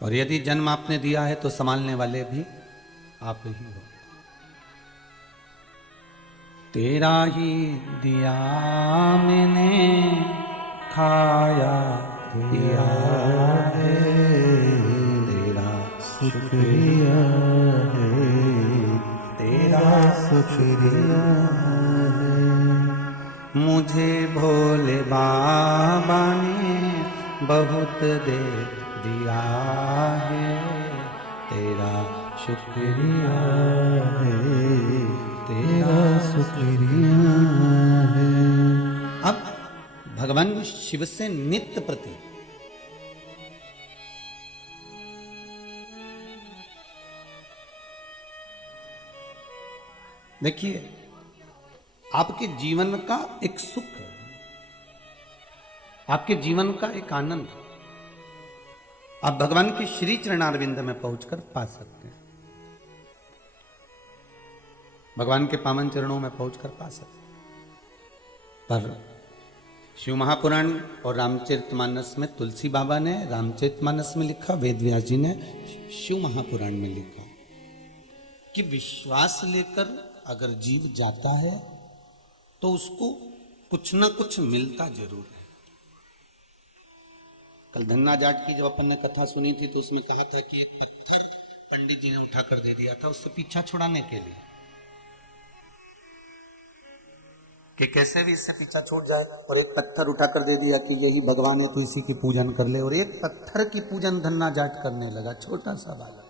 और यदि जन्म आपने दिया है तो संभालने वाले भी आप ही हो। तेरा ही दिया मैंने खाया पिया है, तेरा शुक्रिया है, तेरा शुक्रिया है। मुझे भोले बाबा ने बहुत दे दिया है, तेरा शुक्रिया है, तेरा शुक्रिया है। अब भगवान शिव से नित्य प्रति देखिए, आपके जीवन का एक सुख, आपके जीवन का एक आनंद आप भगवान के श्री चरणारविंद में पहुंचकर पा सकते हैं, भगवान के पावन चरणों में पहुंचकर पा सकते हैं। पर शिव महापुराण और रामचरितमानस में तुलसी बाबा ने रामचरितमानस में लिखा, वेदव्यास जी ने शिव महापुराण में लिखा कि विश्वास लेकर अगर जीव जाता है तो उसको कुछ ना कुछ मिलता जरूर है। कल धन्ना जाट की जब अपन ने कथा सुनी थी तो उसमें कहा था कि एक पत्थर पंडित जी ने उठाकर दे दिया था उससे पीछा छुड़ाने के लिए, कि कैसे भी इससे पीछा छूट जाए, और एक पत्थर उठाकर दे दिया कि यही भगवान है तो इसी की पूजन कर ले, और एक पत्थर की पूजन धन्ना जाट करने लगा, छोटा सा बालक।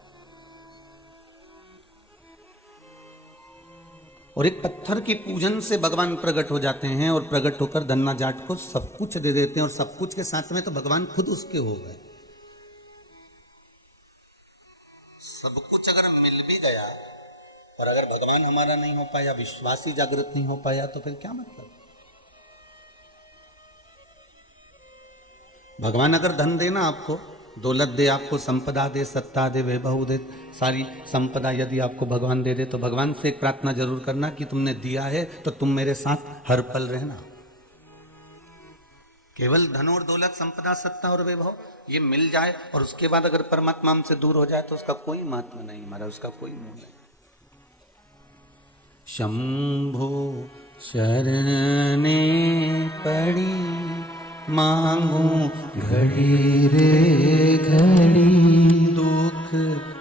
और एक पत्थर की पूजन से भगवान प्रकट हो जाते हैं और प्रकट होकर धन्ना जाट को सब कुछ दे देते हैं, और सब कुछ के साथ में तो भगवान खुद उसके हो गए। सब कुछ अगर मिल भी गया और अगर भगवान हमारा नहीं हो पाया, विश्वास ही जागृत नहीं हो पाया, तो फिर क्या मतलब। भगवान अगर धन देना आपको, दौलत दे, आपको संपदा दे, सत्ता दे, वैभव दे, सारी संपदा यदि आपको भगवान दे दे, तो भगवान से एक प्रार्थना जरूर करना कि तुमने दिया है तो तुम मेरे साथ हर पल रहना। केवल धन और दौलत, संपदा, सत्ता और वैभव ये मिल जाए और उसके बाद अगर परमात्मा हमसे दूर हो जाए तो उसका कोई महत्व नहीं, हमारा उसका कोई मूल्य नहीं। शंभो शरणे पड़ी मांगू घड़ी रे घड़ी दुख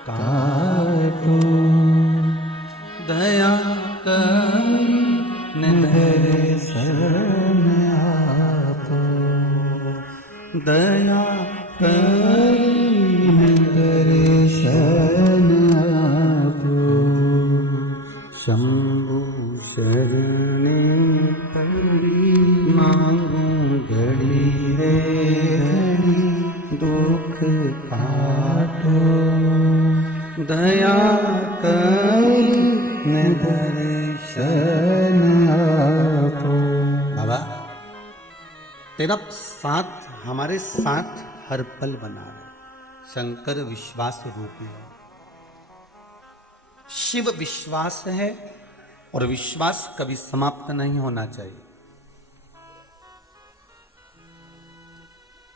काटो, दया कर मेरे शरण आपो, दया कर मेरे शरण आपो। शंभु शरणे पड़ी मांगू घड़ी रे घड़ी दुख काटो, दया कर शरण आपो। बाबा तेरा साथ हमारे साथ हर पल बना रहे। शंकर विश्वास रूपी है, शिव विश्वास है, और विश्वास कभी समाप्त नहीं होना चाहिए।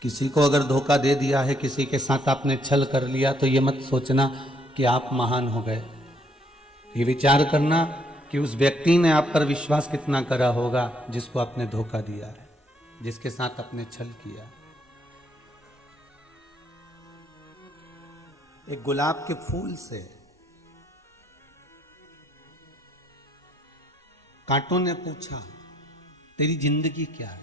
किसी को अगर धोखा दे दिया है, किसी के साथ आपने छल कर लिया, तो ये मत सोचना कि आप महान हो गए। ये विचार करना कि उस व्यक्ति ने आप पर विश्वास कितना करा होगा जिसको आपने धोखा दिया है, जिसके साथ आपने छल किया। एक गुलाब के फूल से कांटों ने पूछा तेरी जिंदगी क्या है?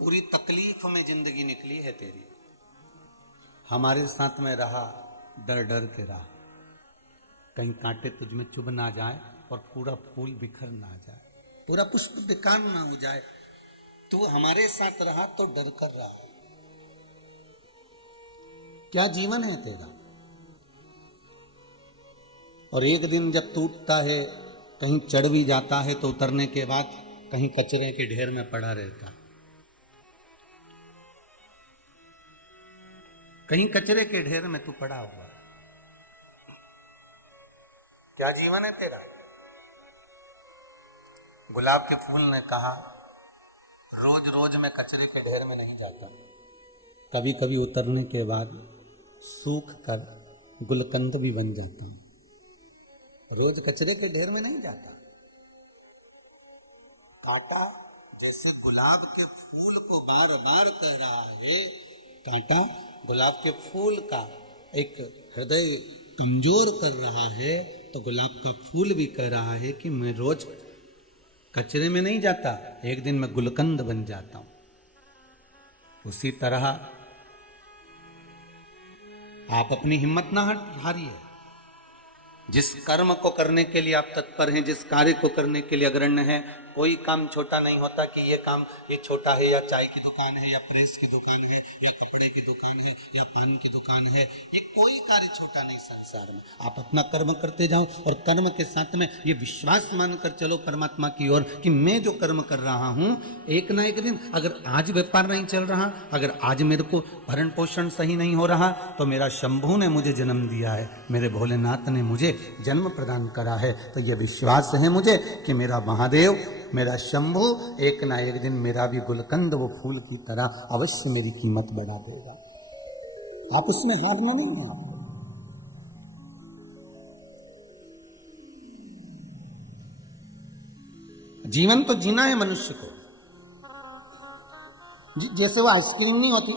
पूरी तकलीफ में जिंदगी निकली है तेरी, हमारे साथ में रहा, डर डर के रहा, कहीं कांटे तुझ में चुभ ना जाए और पूरा फूल बिखर ना जाए, पूरा पुष्प बेकार ना हो जाए। तू हमारे साथ रहा तो डर कर रहा। क्या जीवन है तेरा। और एक दिन जब टूटता है, कहीं चढ़ भी जाता है, तो उतरने के बाद कहीं कचरे के ढेर में पड़ा रहता, कहीं कचरे के ढेर में तू पड़ा हुआ। क्या जीवन है तेरा। गुलाब के फूल ने कहा रोज रोज मैं कचरे के ढेर में नहीं जाता, कभी कभी उतरने के बाद सूख कर गुलकंद भी बन जाता हूं। रोज कचरे के ढेर में नहीं जाता। कांटा जैसे गुलाब के फूल को बार बार कह रहा है, कांटा गुलाब के फूल का एक हृदय कमजोर कर रहा है, तो गुलाब का फूल भी कह रहा है कि मैं रोज कचरे में नहीं जाता, एक दिन मैं गुलकंद बन जाता हूं। उसी तरह आप अपनी हिम्मत ना हारिए। जिस कर्म को करने के लिए आप तत्पर हैं, जिस कार्य को करने के लिए अग्रण्य है, कोई काम छोटा नहीं होता कि ये काम ये छोटा है, या चाय की दुकान है, या प्रेस की दुकान है, या कपड़े की दुकान है, या पान की दुकान है, ये कोई कार्य छोटा नहीं संसार में। आप अपना कर्म करते जाओ और कर्म के साथ में ये विश्वास मानकर चलो परमात्मा की ओर कि मैं जो कर्म कर रहा हूं, एक ना एक दिन अगर आज व्यापार नहीं चल रहा, अगर आज मेरे को भरण पोषण सही नहीं हो रहा, तो मेरा शंभू ने मुझे जन्म दिया है, मेरे भोलेनाथ ने मुझे जन्म प्रदान करा है, तो ये विश्वास है मुझे कि मेरा महादेव, मेरा शंभू एक ना एक दिन मेरा भी गुलकंद वो फूल की तरह अवश्य मेरी कीमत बढ़ा देगा। आप उसमें हारना नहीं है। आपको जीवन तो जीना है मनुष्य को। जैसे वो आइसक्रीम नहीं होती,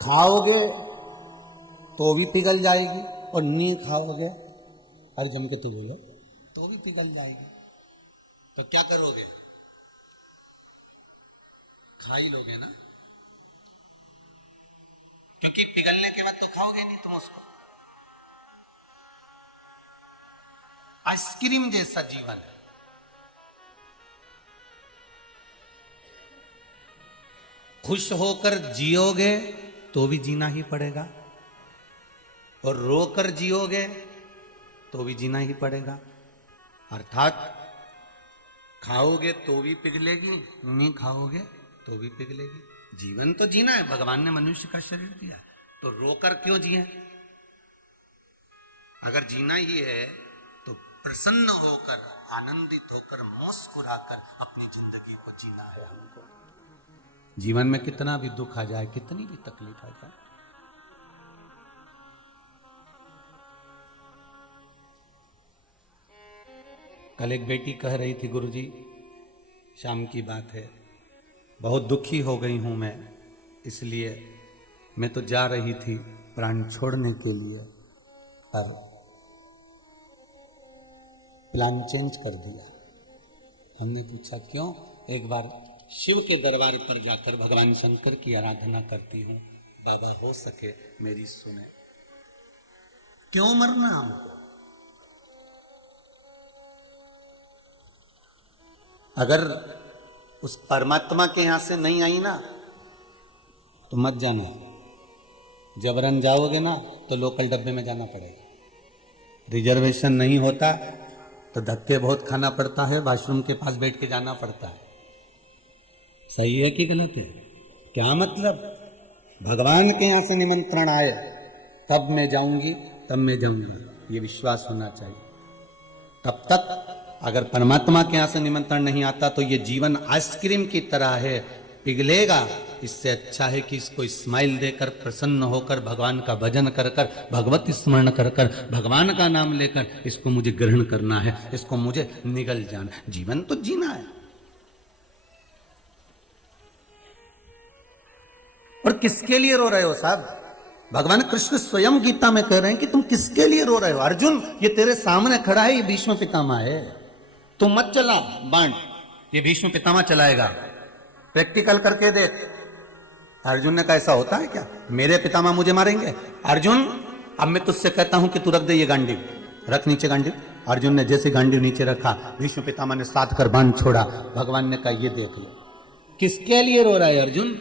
खाओगे तो भी पिघल जाएगी, और नहीं खाओगे हर जम के तुझे तो भी पिघल जाएगी। तो क्या करोगे? खा ही लोगे ना, क्योंकि पिघलने के बाद तो खाओगे नहीं तुम उसको। आइसक्रीम जैसा जीवन है। खुश होकर जियोगे तो भी जीना ही पड़ेगा, और रोकर जियोगे तो भी जीना ही पड़ेगा। अर्थात खाओगे तो भी पिघलेगी, नहीं खाओगे तो भी पिघलेगी। जीवन तो जीना है, भगवान ने मनुष्य का शरीर दिया, तो रोकर क्यों जिए? अगर जीना ही है तो प्रसन्न होकर, आनंदित होकर, मुस्कुराकर अपनी जिंदगी को जीना है हमको। जीवन में कितना भी दुख आ जाए, कितनी भी तकलीफ आ जाए, कल एक बेटी कह रही थी, गुरुजी शाम की बात है, बहुत दुखी हो गई हूं मैं, इसलिए मैं तो जा रही थी प्राण छोड़ने के लिए, पर प्लान चेंज कर दिया। हमने पूछा क्यों? एक बार शिव के दरबार पर जाकर भगवान शंकर की आराधना करती हूं, बाबा हो सके मेरी सुने। क्यों मरना हमको? अगर उस परमात्मा के यहां से नहीं आई ना तो मत जाना, जबरन जाओगे ना तो लोकल डब्बे में जाना पड़ेगा। रिजर्वेशन नहीं होता तो धक्के बहुत खाना पड़ता है, वॉशरूम के पास बैठ के जाना पड़ता है। सही है कि गलत है? क्या मतलब? भगवान के यहां से निमंत्रण आए तब मैं जाऊंगी, तब मैं जाऊंगा, ये विश्वास होना चाहिए। तब तक अगर परमात्मा के यहां से निमंत्रण नहीं आता तो ये जीवन आइसक्रीम की तरह है, पिघलेगा। इससे अच्छा है कि इसको स्माइल देकर, प्रसन्न होकर, भगवान का भजन कर कर, भगवत स्मरण कर कर, भगवान का नाम लेकर इसको मुझे ग्रहण करना है, इसको मुझे निगल जाना। जीवन तो जीना है। और किसके लिए रो रहे हो साहब? भगवान कृष्ण स्वयं गीता में कह रहे हैं कि तुम किसके लिए रो रहे हो? अर्जुन, ये तेरे सामने खड़ा है, ये भीष्म पितामह है, तुम मत चला बाण, ये भीष्म पितामह चलाएगा, प्रैक्टिकल करके देख। अर्जुन ने कहा ऐसा होता है क्या? मेरे पितामह मुझे मारेंगे? अर्जुन, अब मैं तुझसे कहता हूं कि तू रख दे ये गांडीव, रख नीचे गांडीव। अर्जुन ने जैसे गांडीव नीचे रखा, भीष्म पितामह ने साध कर बाण छोड़ा। भगवान ने कहा ये देख लो, किसके लिए रो रहा है अर्जुन?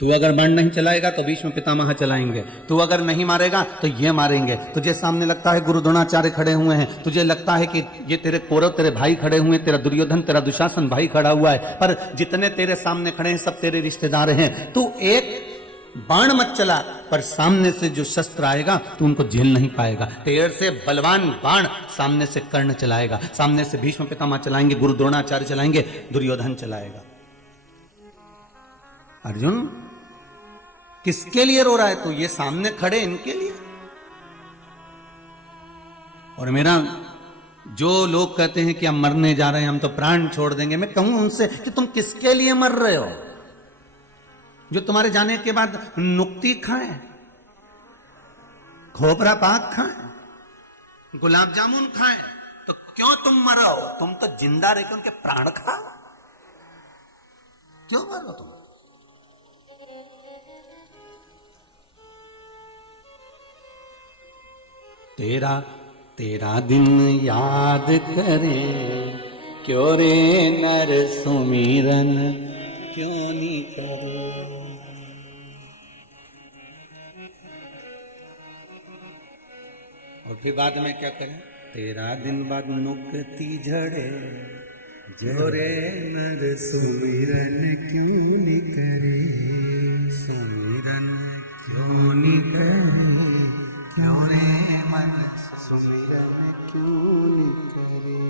तू अगर बाण नहीं चलाएगा तो भीष्म पितामह चलाएंगे, तू अगर नहीं मारेगा तो ये मारेंगे। तुझे सामने लगता है गुरु द्रोणाचार्य खड़े हुए हैं, तुझे लगता है कि ये तेरे कौरव, तेरे भाई खड़े हुए हैं, तेरा दुर्योधन, तेरा दुशासन भाई खड़ा हुआ है, पर जितने तेरे सामने खड़े हैं सब तेरे रिश्तेदार हैं। तू एक बाण मत चला, पर सामने से जो शस्त्र आएगा तू उनको झेल नहीं पाएगा। तेर से बलवान बाण सामने से कर्ण चलाएगा, सामने से भीष्म पितामह चलाएंगे, गुरु द्रोणाचार्य चलाएंगे, दुर्योधन चलाएगा। अर्जुन किसके लिए रो रहा है तू? ये सामने खड़े इनके लिए। और मेरा जो लोग कहते हैं कि हम मरने जा रहे हैं, हम तो प्राण छोड़ देंगे, मैं कहूं उनसे कि तुम किसके लिए मर रहे हो? जो तुम्हारे जाने के बाद नुक्ति खाएं, खोपरा पाक खाएं, गुलाब जामुन खाएं, तो क्यों तुम मरो? तुम तो जिंदा रह के उनके प्राण खाओ, क्यों मरो तुम? तेरा तेरा दिन याद करे, क्यों रे नर सुमिरन क्यों नहीं करे। और फिर बाद में क्या करें? तेरा दिन बाद नुक्ति झड़े, जोरे नर सुमिरन क्यों नहीं करे, सुमिरन क्यों नहीं करे, क्यों रे मन सुमिरन क्यों नहीं करे।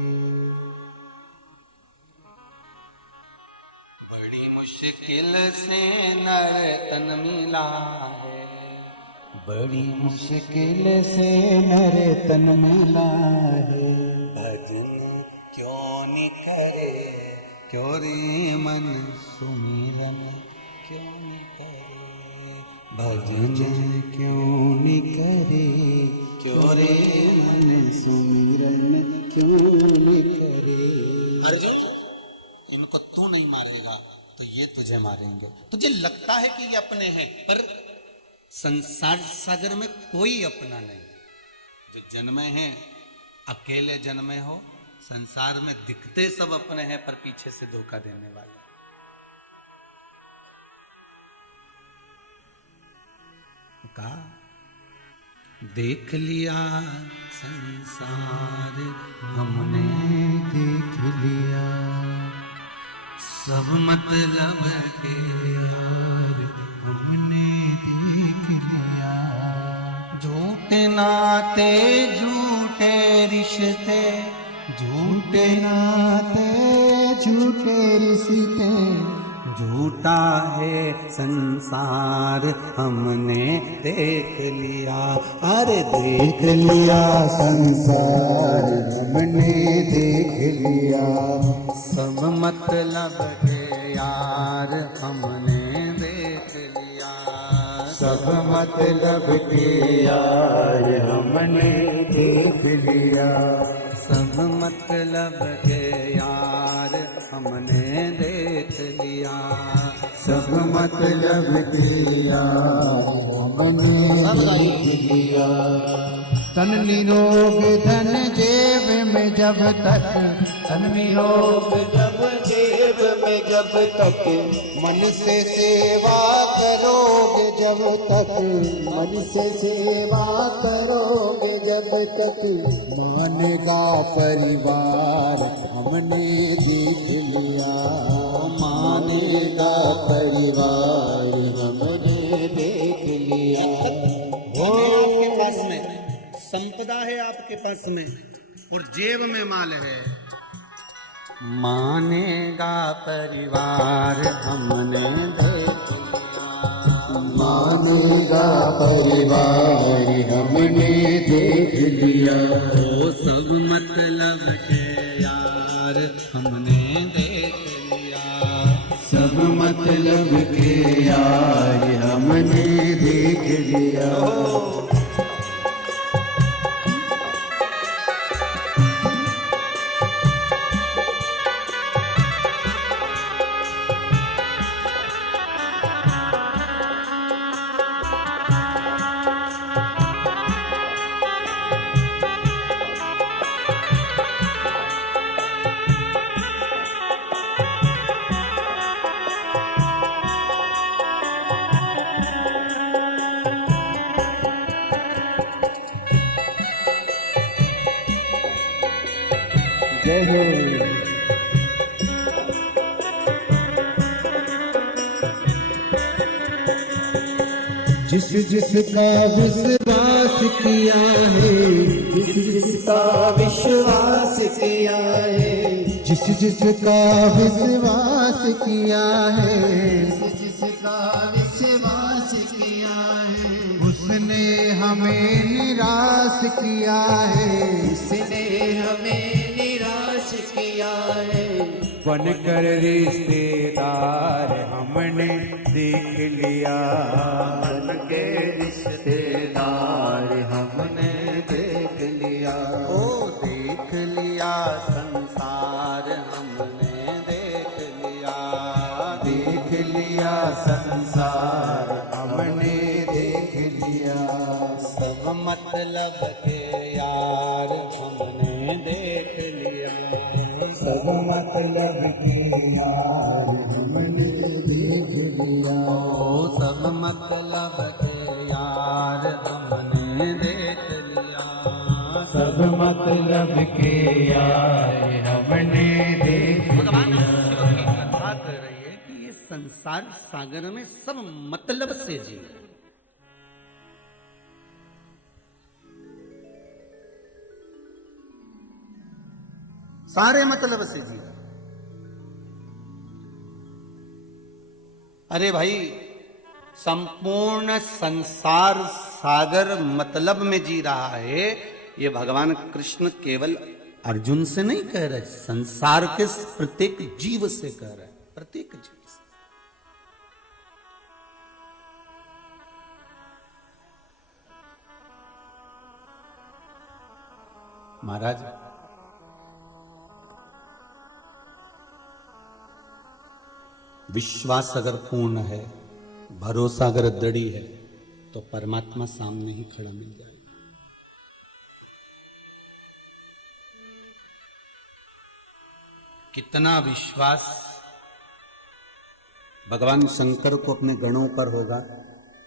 बड़ी मुश्किल से नर तन मिला है, बड़ी मुश्किल से नर तन मिला है, भजन क्यों नहीं करे, क्यों रे मन सुमिरन क्यों नहीं करे, भजन क्यों नहीं करे, क्यों रे मन सुमिरन क्यों नहीं करे। अर्जुन इनको तू नहीं मारेगा तो ये तुझे मारेंगे। तुझे लगता है कि ये अपने हैं, पर संसार सागर में कोई अपना नहीं। जो जन्मे हैं अकेले जन्मे हो, संसार में दिखते सब अपने हैं पर पीछे से धोखा देने वाले। कहा देख लिया संसार हमने, देख लिया सब मतलब के यार हमने देख लिया। झूठे नाते झूठे रिश्ते, झूठे नाते झूठे रिश्ते, झूठा है संसार हमने देख लिया। अरे देख लिया संसार हमने देख लिया, सब मतलब के यार हमने देख लिया, सब मतलब के यार हमने देख लिया, सब मतलब के यार हमने देख लिया, सब मतलब के यार हमने देख लिया। तन निरोग धन जेब में जब तक, तन निरोग जब जेब में जब तक, मन से सेवा करोगे जब तक, मन से सेवा करोगे जब तक, मन का परिवार हमने देख लिया, मानेगा परिवार हमने देख लिया। आपके पास में संपदा है, आपके पास में, और जेब में माल है, मानेगा परिवार हमने देख लिया, मानेगा परिवार हमने देख लिया। वो सब मतलब के यार हमने देख लिया, सब मतलब के यार हमने देख लिया। जय हो। जिस जिसका विश्वास किया है, जिस जिसका विश्वास किया है, जिस जिसका विश्वास किया है, जिस जिसका विश्वास किया है, उसने हमें निराश किया है, उसने हमें निराश किया है। बनकर रिश्तेदार हमने देख लिया, के रिश्तेदार हमने देख लिया, ओ देख लिया संसार हमने देख लिया, देख लिया संसार हमने देख लिया, सब मतलब के यार हमने देख लिया, सब मतलब के यार हमने देख लिया, ओ सब मतलब के यार हमने देख लिया, सब मतलब के यार हमने देख भगवान लिया। शिव की कथा कर रही है कि ये संसार सागर में सब मतलब से जी रहे हैं। सारे मतलब से जी रहे हैं। अरे भाई, संपूर्ण संसार सागर मतलब में जी रहा है, ये भगवान कृष्ण केवल अर्जुन से नहीं कह रहे, संसार के प्रत्येक जीव से कह रहे, प्रत्येक जीव से। महाराज, विश्वास अगर पूर्ण है, भरोसा अगर दृढ़ी है, तो परमात्मा सामने ही खड़ा मिल जाएगा। कितना विश्वास भगवान शंकर को अपने गणों पर होगा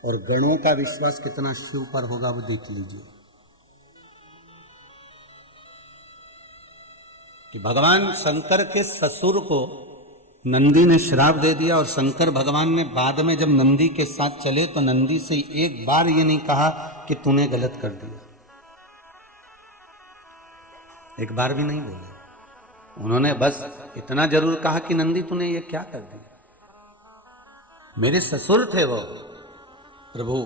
और गणों का विश्वास कितना शिव पर होगा, वो देख लीजिए कि भगवान शंकर के ससुर को नंदी ने श्राप दे दिया और शंकर भगवान ने बाद में जब नंदी के साथ चले तो नंदी से एक बार ये नहीं कहा कि तूने गलत कर दिया, एक बार भी नहीं बोले। उन्होंने बस इतना जरूर कहा कि नंदी तूने ये क्या कर दिया, मेरे ससुर थे वो। प्रभु,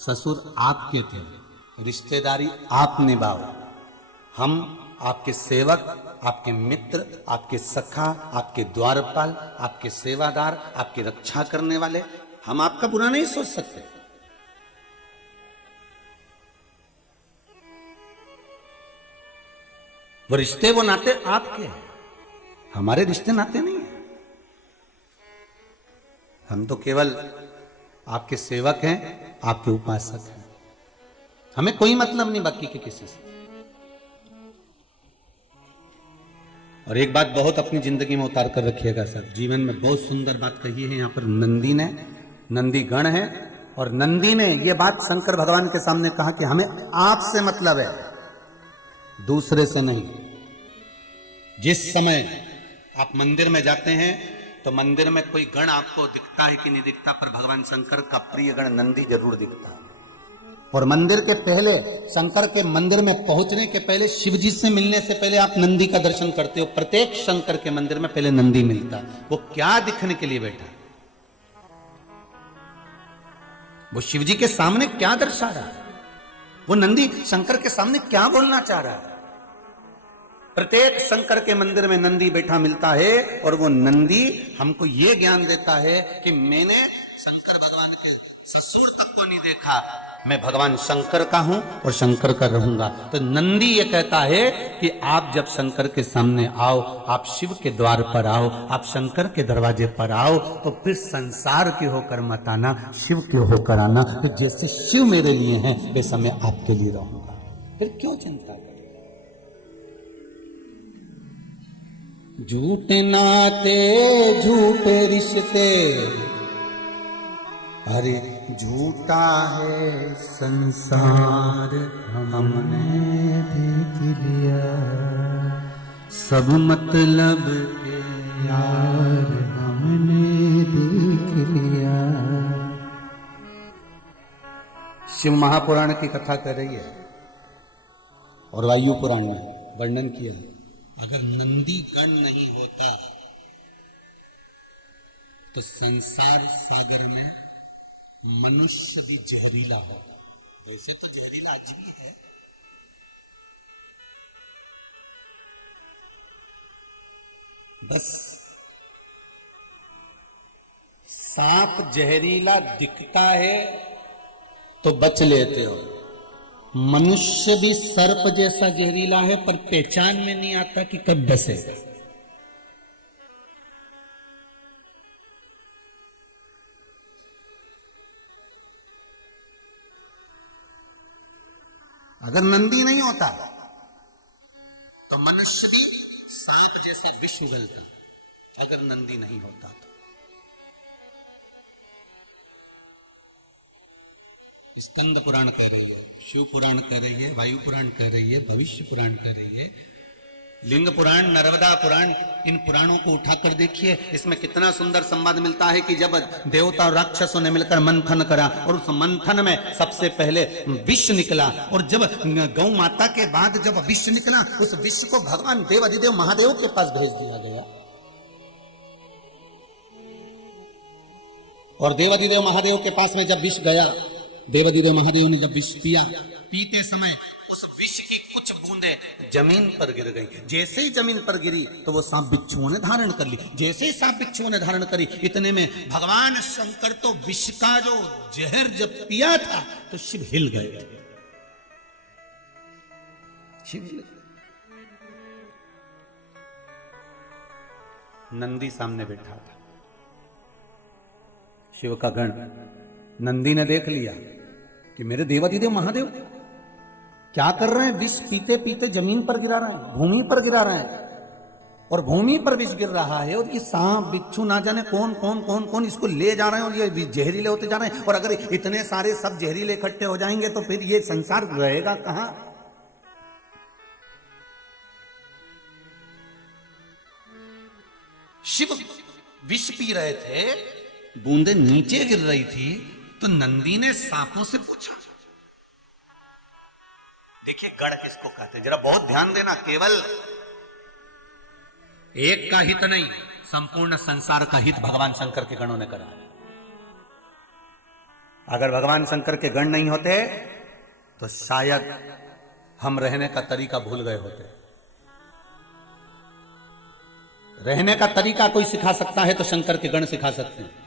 ससुर आपके थे, रिश्तेदारी आप निभाओ, हम आपके सेवक, आपके मित्र, आपके सखा, आपके द्वारपाल, आपके सेवादार, आपकी रक्षा करने वाले, हम आपका बुरा नहीं सोच सकते। वो रिश्ते, वो नाते आपके हैं, हमारे रिश्ते नाते नहीं है। हम तो केवल आपके सेवक हैं, आपके उपासक हैं, हमें कोई मतलब नहीं बाकी के किसी से। और एक बात बहुत अपनी जिंदगी में उतार कर रखिएगा साहब, जीवन में बहुत सुंदर बात कही है। यहां पर नंदी ने, नंदी गण है, और नंदी ने यह बात शंकर भगवान के सामने कहा कि हमें आपसे मतलब है, दूसरे से नहीं। जिस समय आप मंदिर में जाते हैं तो मंदिर में कोई गण आपको दिखता है कि नहीं दिखता, पर भगवान शंकर का प्रिय गण नंदी जरूर दिखता है। और मंदिर के पहले, शंकर के मंदिर में पहुंचने के पहले, शिव जी से मिलने से पहले आप नंदी का दर्शन करते हो। प्रत्येक शंकर के मंदिर में पहले नंदी मिलता है। वो क्या दिखने के लिए बैठा, वो शिव जी के सामने क्या दर्शा रहा है, वो नंदी शंकर के सामने क्या बोलना चाह रहा है। प्रत्येक शंकर के मंदिर में नंदी बैठा मिलता है, और वो नंदी हमको ये ज्ञान देता है कि मैंने शंकर भगवान के ससुर तक को नहीं देखा, मैं भगवान शंकर का हूं और शंकर का रहूंगा। तो नंदी ये कहता है कि आप जब शंकर के सामने आओ, आप शिव के द्वार पर आओ, आप शंकर के दरवाजे पर आओ, तो फिर संसार के होकर मत आना, शिव के होकर आना। तो जैसे शिव मेरे लिए हैं, वैसा मैं आपके लिए रहूंगा। फिर क्यों चिंता करें। झूठे नाते झूठे रिश्ते, अरे झूठा है संसार हमने देख लिया, सब मतलब के यार हमने देख लिया। शिव महापुराण की कथा कर रही है और वायु पुराण में वर्णन किया है। अगर नंदी गण नहीं होता तो संसार सागर में मनुष्य भी जहरीला हो। वैसे तो जहरीला अजीब है, बस सांप जहरीला दिखता है तो बच लेते हो। मनुष्य भी सर्प जैसा जहरीला है पर पहचान में नहीं आता कि कब डसे। अगर नंदी नहीं होता तो मनुष्य भी सांप जैसा विष उगलता, अगर नंदी नहीं होता तो। स्कंद पुराण कह रही है, शिव पुराण कह रही है, वायु पुराण कह रही है, भविष्य पुराण कह रही है, लिंग पुराण, नर्मदा पुराण, इन पुराणों को उठाकर देखिए, इसमें कितना सुंदर संवाद मिलता है कि जब देवता और राक्षसों ने मिलकर मंथन करा और उस मंथन में सबसे पहले विष निकला, और जब गौ माता के बाद जब विष निकला उस विष को भगवान देवाधिदेव महादेव के पास भेज दिया गया, और देवाधिदेव महादेव के पास में जब विष गया, देवाधिदेव महादेव ने जब विष पिया, पीते समय उस विष की कुछ बूंदें जमीन पर गिर गई। जैसे ही जमीन पर गिरी तो वो सांप बिच्छुओं ने धारण कर ली। जैसे ही सांप बिच्छुओं ने धारण करी, इतने में भगवान शंकर तो विष का जो जहर जब पिया था तो शिव हिल गए थे। शिव हिल गए। नंदी सामने बैठा था, शिव का गण। नंदी ने देख लिया कि मेरे देवाधिदेव महादेव क्या कर रहे हैं, विष पीते पीते जमीन पर गिरा रहे हैं, भूमि पर गिरा रहे हैं, और भूमि पर विष गिर रहा है, और ये सांप बिच्छू ना जाने कौन कौन कौन कौन इसको ले जा रहे हैं, और ये जहरीले होते जा रहे हैं। और अगर इतने सारे सब जहरीले इकट्ठे हो जाएंगे तो फिर ये संसार रहेगा कहां। शिव विष पी रहे थे, बूंदे नीचे गिर रही थी, तो नंदी ने सांपों से पूछा। देखिए गण किसको कहते हैं, जरा बहुत ध्यान देना। केवल एक का हित नहीं, संपूर्ण संसार का हित भगवान शंकर के गणों ने करा। अगर भगवान शंकर के गण नहीं होते तो शायद हम रहने का तरीका भूल गए होते। रहने का तरीका कोई सिखा सकता है तो शंकर के गण सिखा सकते हैं।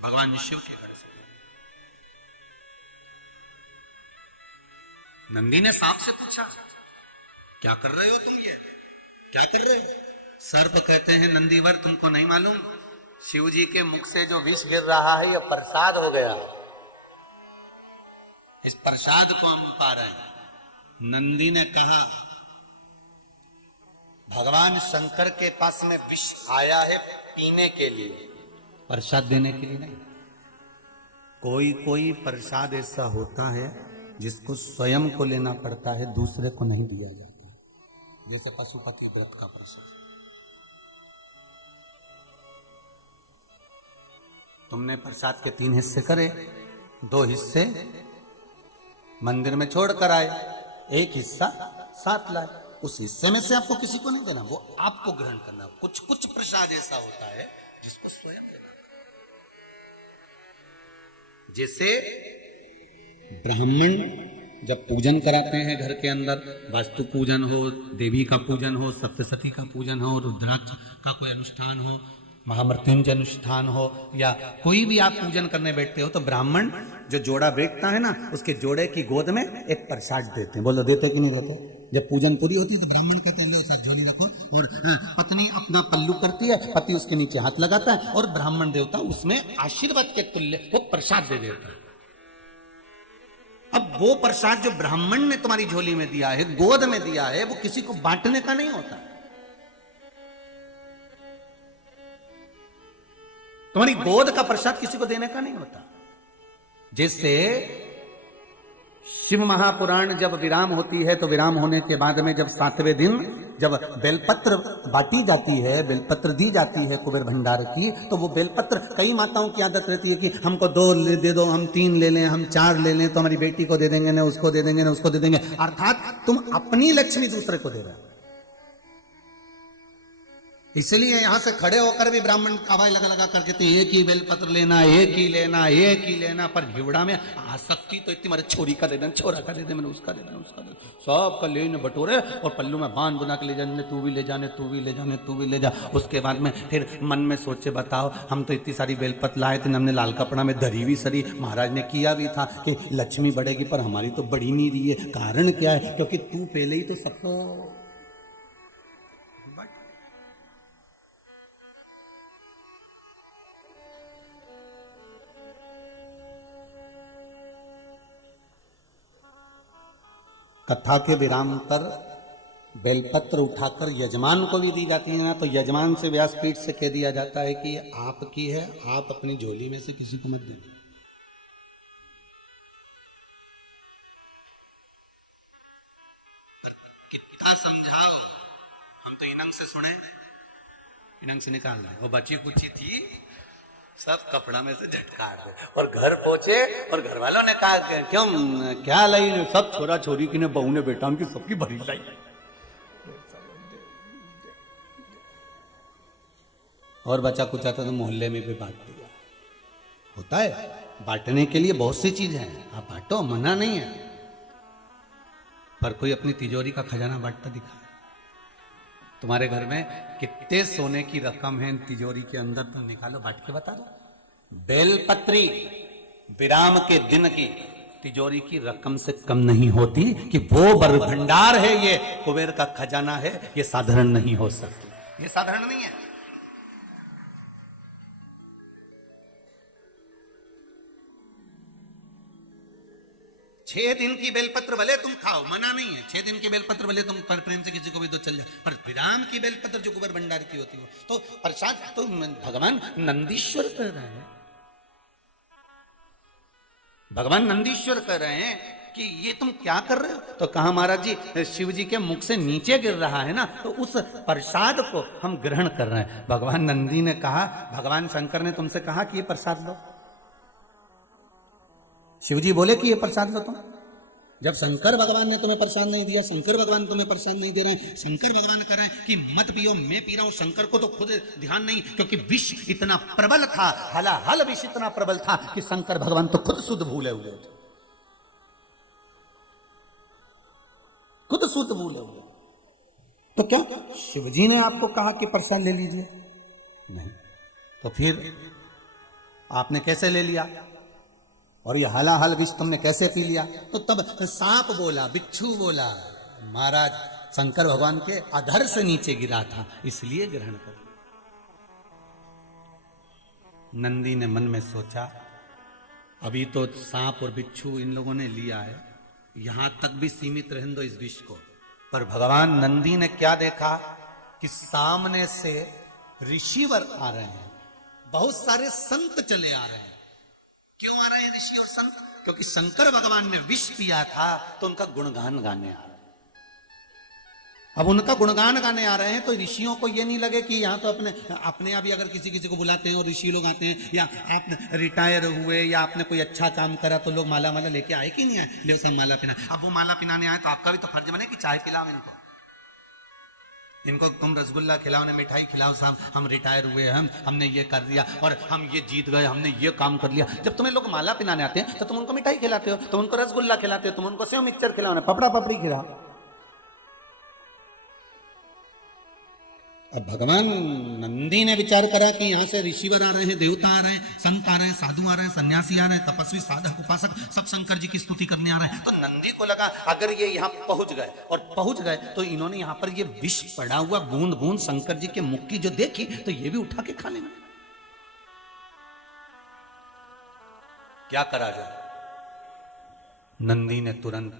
भगवान शिव के गण से। नंदी ने सांप से पूछा, क्या कर रहे हो तुम, ये क्या कर रहे हो? सर्प कहते हैं, नंदीवर तुमको नहीं मालूम, शिव जी के मुख से जो विष गिर रहा है यह प्रसाद हो गया, इस प्रसाद को हम पा रहे हैं। नंदी ने कहा, भगवान शंकर के पास में विष आया है पीने के लिए, प्रसाद देने के लिए नहीं। कोई कोई प्रसाद ऐसा होता है जिसको स्वयं को लेना पड़ता है, दूसरे को नहीं दिया जाता, जैसे पशुपति व्रत का प्रसाद। तुमने प्रसाद के 3 हिस्से करे, 2 हिस्से मंदिर में छोड़ कर आए, 1 हिस्सा साथ लाए, उस हिस्से में से आपको किसी को नहीं देना, वो आपको ग्रहण करना। कुछ कुछ प्रसाद ऐसा होता है जिसको स्वयं देना। जैसे ब्राह्मण जब पूजन कराते हैं घर के अंदर, वास्तु पूजन हो, देवी का पूजन हो, सप्तशती का पूजन हो, रुद्राक्ष का कोई अनुष्ठान हो, महामृत्युंजय अनुष्ठान हो, या कोई भी आप पूजन करने बैठते हो, तो ब्राह्मण जो जोड़ा बैठता है ना, उसके जोड़े की गोद में एक प्रसाद देते हैं। बोलो देते कि नहीं देते? जब पूजन पूरी होती है तो ब्राह्मण कहते हैं, लो साथ झोली रखो, और पत्नी अपना पल्लू करती है, पति उसके नीचे हाथ लगाता है, और ब्राह्मण देवता उसमें आशीर्वाद के तुल्य वो प्रसाद दे देता है। अब वो प्रसाद जो ब्राह्मण ने तुम्हारी झोली में दिया है, गोद में दिया है, वो किसी को बांटने का नहीं होता। तुम्हारी गोद का प्रसाद किसी को देने का नहीं होता। जैसे शिव महापुराण जब विराम होती है तो विराम होने के बाद में जब 7वें दिन जब बेलपत्र बांटी जाती है, बेलपत्र दी जाती है कुबेर भंडार की, तो वो बेलपत्र कई माताओं की आदत रहती है कि हमको 2 दे दो, हम 3 ले लें, हम 4 ले लें, तो हमारी बेटी को दे देंगे, ना उसको दे देंगे, ना उसको दे देंगे। अर्थात तुम अपनी लक्ष्मी दूसरे को दे रहे हो। इसलिए यहां से खड़े होकर भी ब्राह्मण आवाज लगा लगा कर कहते एक ही बेलपत्र लेना, एक ही लेना, एक ही लेना। पर हिवड़ा में आसक्ति तो इतनी, मेरे छोरी का दे देना, छोरा का दे दे, मैंने उसका दे देना, उसका दे देना, सब का लेने बटोरे और पल्लू में बांध बुना के ले जाने, तू भी ले जाने, तू भी ले जाने, तू भी ले जा। उसके बाद में फिर मन में सोचे, बताओ हम तो इतनी सारी बेलपत्र लाए थे, हमने लाल कपड़ा में धरी भी सरी, महाराज ने किया भी था कि लक्ष्मी बढ़ेगी, पर हमारी तो बढ़ी नहीं रही है। कारण क्या है? क्योंकि तू पहले ही तो सबको कथा के विराम पर बेलपत्र उठाकर यजमान को भी दी जाती है ना, तो यजमान से व्यासपीठ से कह दिया जाता है कि आपकी है, आप अपनी झोली में से किसी को मत देना। कितना समझाओ, हम तो इनंग से सुने, इनंग से निकाल रहे, वो बची कुची थी, सब कपड़ा में से झटका रहे और घर पहुंचे और घर वालों ने कहा क्यों क्या लाई? सब छोरा छोरी की ने, बहू ने, बेटा उनकी सबकी भरी लाई। और बचा कुछ आता तो मोहल्ले में भी बांट दिया। होता है, बांटने के लिए बहुत सी चीजें हैं, आप बांटो, मना नहीं है, पर कोई अपनी तिजोरी का खजाना बांटता दिखा। तुम्हारे घर में कितने सोने की रकम है तिजोरी के अंदर, तो निकालो, बांट के बता दो। बेलपत्री विराम के दिन की तिजोरी की रकम से कम नहीं होती कि वो बर भंडार है, ये कुबेर का खजाना है, ये साधारण नहीं हो सकती, ये साधारण नहीं है। 6 दिन की बेलपत्र भले तुम खाओ, मना नहीं है, 6 दिन की बेलपत्र भले तुम पर प्रेम से किसी को भी दो, चल जाए, पर विराम की बेलपत्र जो कुबेर भंडार की होती है तो प्रसाद तो भगवान नंदीश्वर कर रहे हैं, भगवान नंदीश्वर कर रहे हैं कि ये तुम क्या कर रहे हो? तो कहा महाराज जी शिव जी के मुख से नीचे गिर रहा है ना, तो उस प्रसाद को हम ग्रहण कर रहे हैं। भगवान नंदी ने कहा, भगवान शंकर ने तुमसे कहा कि ये प्रसाद लो, शिव जी बोले कि ये प्रसाद लो तुम। जब शंकर भगवान ने तुम्हें प्रसाद नहीं दिया, शंकर भगवान तुम्हें प्रसाद नहीं दे रहे हैं, शंकर भगवान कह रहे हैं कि मत पियो, मैं पी रहा हूं। शंकर को तो खुद ध्यान नहीं, क्योंकि विष इतना प्रबल था, हलाहल विष इतना प्रबल था कि शंकर भगवान तो खुद शुद्ध भूले हुए थे, खुद शुद्ध भूले हुए। तो क्या शिव जी ने आपको कहा कि प्रसाद ले लीजिए? नहीं। तो फिर आपने कैसे ले लिया? और ये हलाहल विष तुमने कैसे पी लिया? तो तब सांप बोला, बिच्छू बोला, महाराज शंकर भगवान के अधर से नीचे गिरा था, इसलिए ग्रहण कर। नंदी ने मन में सोचा, अभी तो सांप और बिच्छू इन लोगों ने लिया है, यहां तक भी सीमित रहने दो इस विष को। पर भगवान नंदी ने क्या देखा कि सामने से ऋषिवर आ रहे हैं, बहुत सारे संत चले आ रहे हैं। क्यों आ रहे हैं ऋषि और संत? क्योंकि शंकर भगवान ने विष पिया था, तो उनका गुणगान गाने आ रहे हैं। अब उनका गुणगान गाने आ रहे हैं, तो ऋषियों को ये नहीं लगे कि यहाँ तो अपने आप ही अगर किसी को बुलाते हैं और ऋषि लोग आते हैं, या आप रिटायर हुए या आपने कोई अच्छा काम करा तो लोग माला माला लेके आए कि नहीं आए, ले सब माला पिना। अब वो माला पिनाने आए तो आपका भी तो फर्ज बने कि चाय पिलाओ इनको तुम रसगुल्ला खिलाओ, ने मिठाई खिलाओ, साहब हम रिटायर हुए, हमने ये कर दिया और हम ये जीत गए, हमने ये काम कर लिया। जब तुम्हें लोग माला पिनाने आते हैं तो तुम उनको मिठाई खिलाते हो, तुम उनको रसगुल्ला खिलाते हो, तुम उनको सेव मिक्सचर खिलाओ, पपड़ा पपड़ी खिलाओ। अब भगवान नंदी ने विचार करा कि यहां से ऋषिवर आ रहे हैं, देवता आ रहे हैं, संत आ रहे हैं, साधु आ रहे हैं, सन्यासी आ रहे हैं, तपस्वी साधक उपासक सब शंकर जी की स्तुति करने आ रहे हैं। तो नंदी को लगा अगर ये यहाँ पहुंच गए, और पहुंच गए तो इन्होंने यहाँ पर ये विष पड़ा हुआ बूंद बूंद शंकर जी के मुख की जो देखी, तो ये भी उठा के खा लेना। क्या करा जाए? नंदी ने तुरंत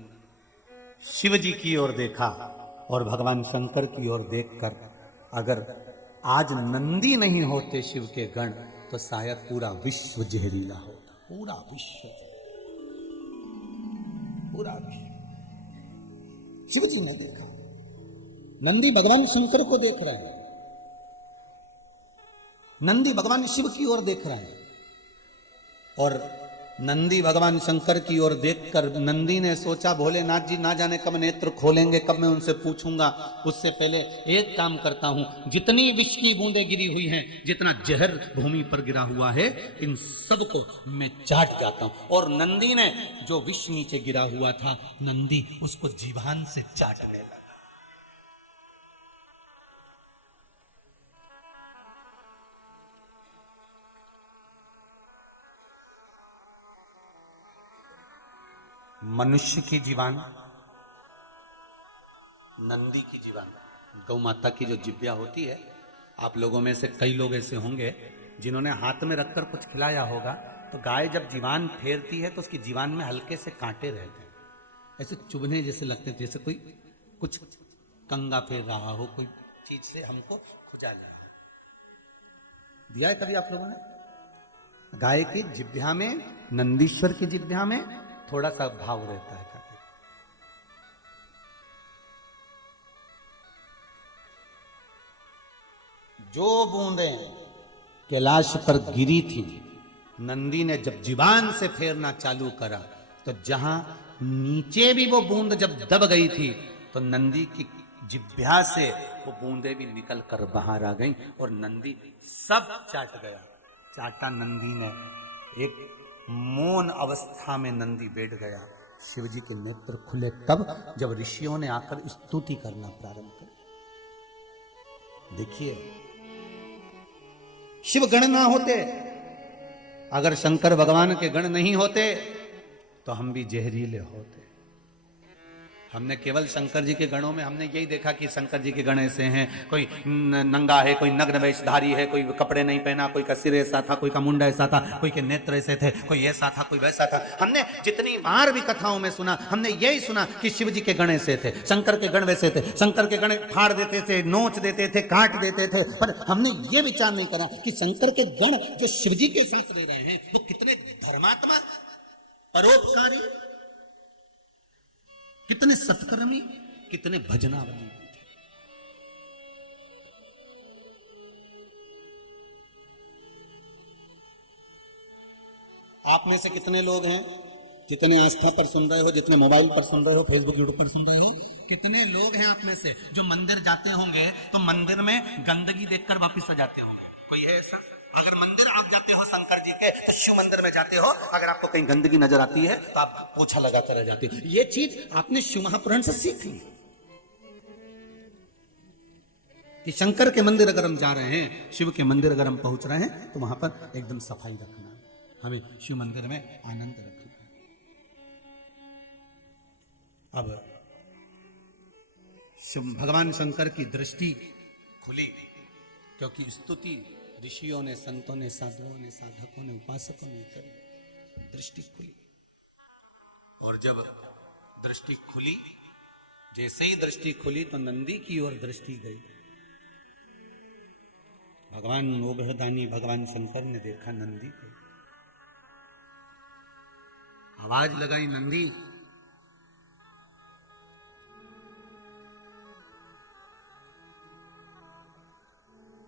शिव जी की ओर देखा और भगवान शंकर की ओर देखकर, अगर आज नंदी नहीं होते शिव के गण, तो शायद पूरा विश्व जहरीला होता, पूरा विश्व, पूरा विश्व। शिव जी ने देखा, नंदी भगवान शंकर को देख रहे हैं, नंदी भगवान शिव की ओर देख रहे हैं। और नंदी भगवान शंकर की ओर देखकर नंदी ने सोचा भोलेनाथ जी ना जाने कब नेत्र खोलेंगे, कब मैं उनसे पूछूंगा। उससे पहले एक काम करता हूं, जितनी विष की बूंदें गिरी हुई हैं, जितना जहर भूमि पर गिरा हुआ है, इन सबको मैं चाट जाता हूं। और नंदी ने जो विष नीचे गिरा हुआ था, नंदी उसको जीभान से चाटने लगा। मनुष्य की जीवान, नंदी की जीवान, गौ माता की जो जिब्या होती है, आप लोगों में से कई लोग ऐसे होंगे जिन्होंने हाथ में रखकर कुछ खिलाया होगा। तो गाय जब जीवान फेरती है तो उसकी जीवान में हल्के से कांटे रहते हैं, ऐसे चुभने जैसे लगते हैं, जैसे कोई कुछ कंगा फेर रहा हो, कोई चीज से हमको खुजा लिया। दिया है कभी आप लोगों ने? गाय की जिब्या में, नंदीश्वर की जिब्या में थोड़ा सा भाव रहता है काटे। जो बूंदें कैलाश पर गिरी थी, नंदी ने जब जीवान से फेरना चालू करा, तो जहां नीचे भी वो बूंद जब दब गई थी, तो नंदी की जिब्या से वो बूंदें भी निकल कर बाहर आ गईं और नंदी सब चाट गया। चाटा नंदी ने, एक मौन अवस्था में नंदी बैठ गया। शिवजी के नेत्र खुले तब जब ऋषियों ने आकर स्तुति करना प्रारंभ कर। देखिए, शिव गण ना होते, अगर शंकर भगवान के गण नहीं होते तो हम भी जहरीले होते। हमने केवल शंकर जी के गणों में हमने यही देखा कि शंकर जी के गण ऐसे हैं, कोई नंगा है, कोई नग्न वेशधारी है, कोई कपड़े नहीं पहना, कोई का सिर ऐसा था, कोई का मुंडा ऐसा था, कोई के नेत्र ऐसे थे, कोई ऐसा था, कोई वैसा था। हमने जितनी बार भी कथाओं में सुना, हमने यही सुना कि शिव जी के गण ऐसे थे, शंकर के गण वैसे थे, शंकर के गण फाड़ देते थे, नोच देते थे, काट देते थे। पर हमने ये विचार नहीं करा कि शंकर के गण जो शिव जी के साथ रह रहे हैं, वो कितने धर्मात्मा, परोपकारी, कितने सत्कर्मी, कितने भजनावली। आप में से कितने लोग हैं जितने आस्था पर सुन रहे हो, जितने मोबाइल पर सुन रहे हो, फेसबुक यूट्यूब पर सुन रहे हो, कितने लोग हैं आप में से जो मंदिर जाते होंगे तो मंदिर में गंदगी देखकर वापस आ जाते होंगे? कोई है ऐसा? अगर मंदिर आप जाते हो शंकर जी के, तो शिव मंदिर में जाते हो, अगर आपको कहीं गंदगी नजर आती है तो आप पोछा लगाकर रह जाते हो। ये चीज आपने शिव महापुराण से सीख ली कि शंकर के मंदिर अगर हम जा रहे हैं, शिव के मंदिर अगर हम पहुंच रहे हैं, तो वहां पर एकदम सफाई रखना, हमें शिव मंदिर में आनंद रखना। अब भगवान शंकर की दृष्टि खुली, क्योंकि स्तुति ऋषियों ने, संतों ने, साधुओं ने, साधकों ने, उपासकों ने करी, दृष्टि खुली। और जब दृष्टि खुली, जैसे ही दृष्टि खुली तो नंदी की ओर दृष्टि गई। भगवान नोभदानी भगवान शंकर ने देखा नंदी को, आवाज लगाई, नंदी।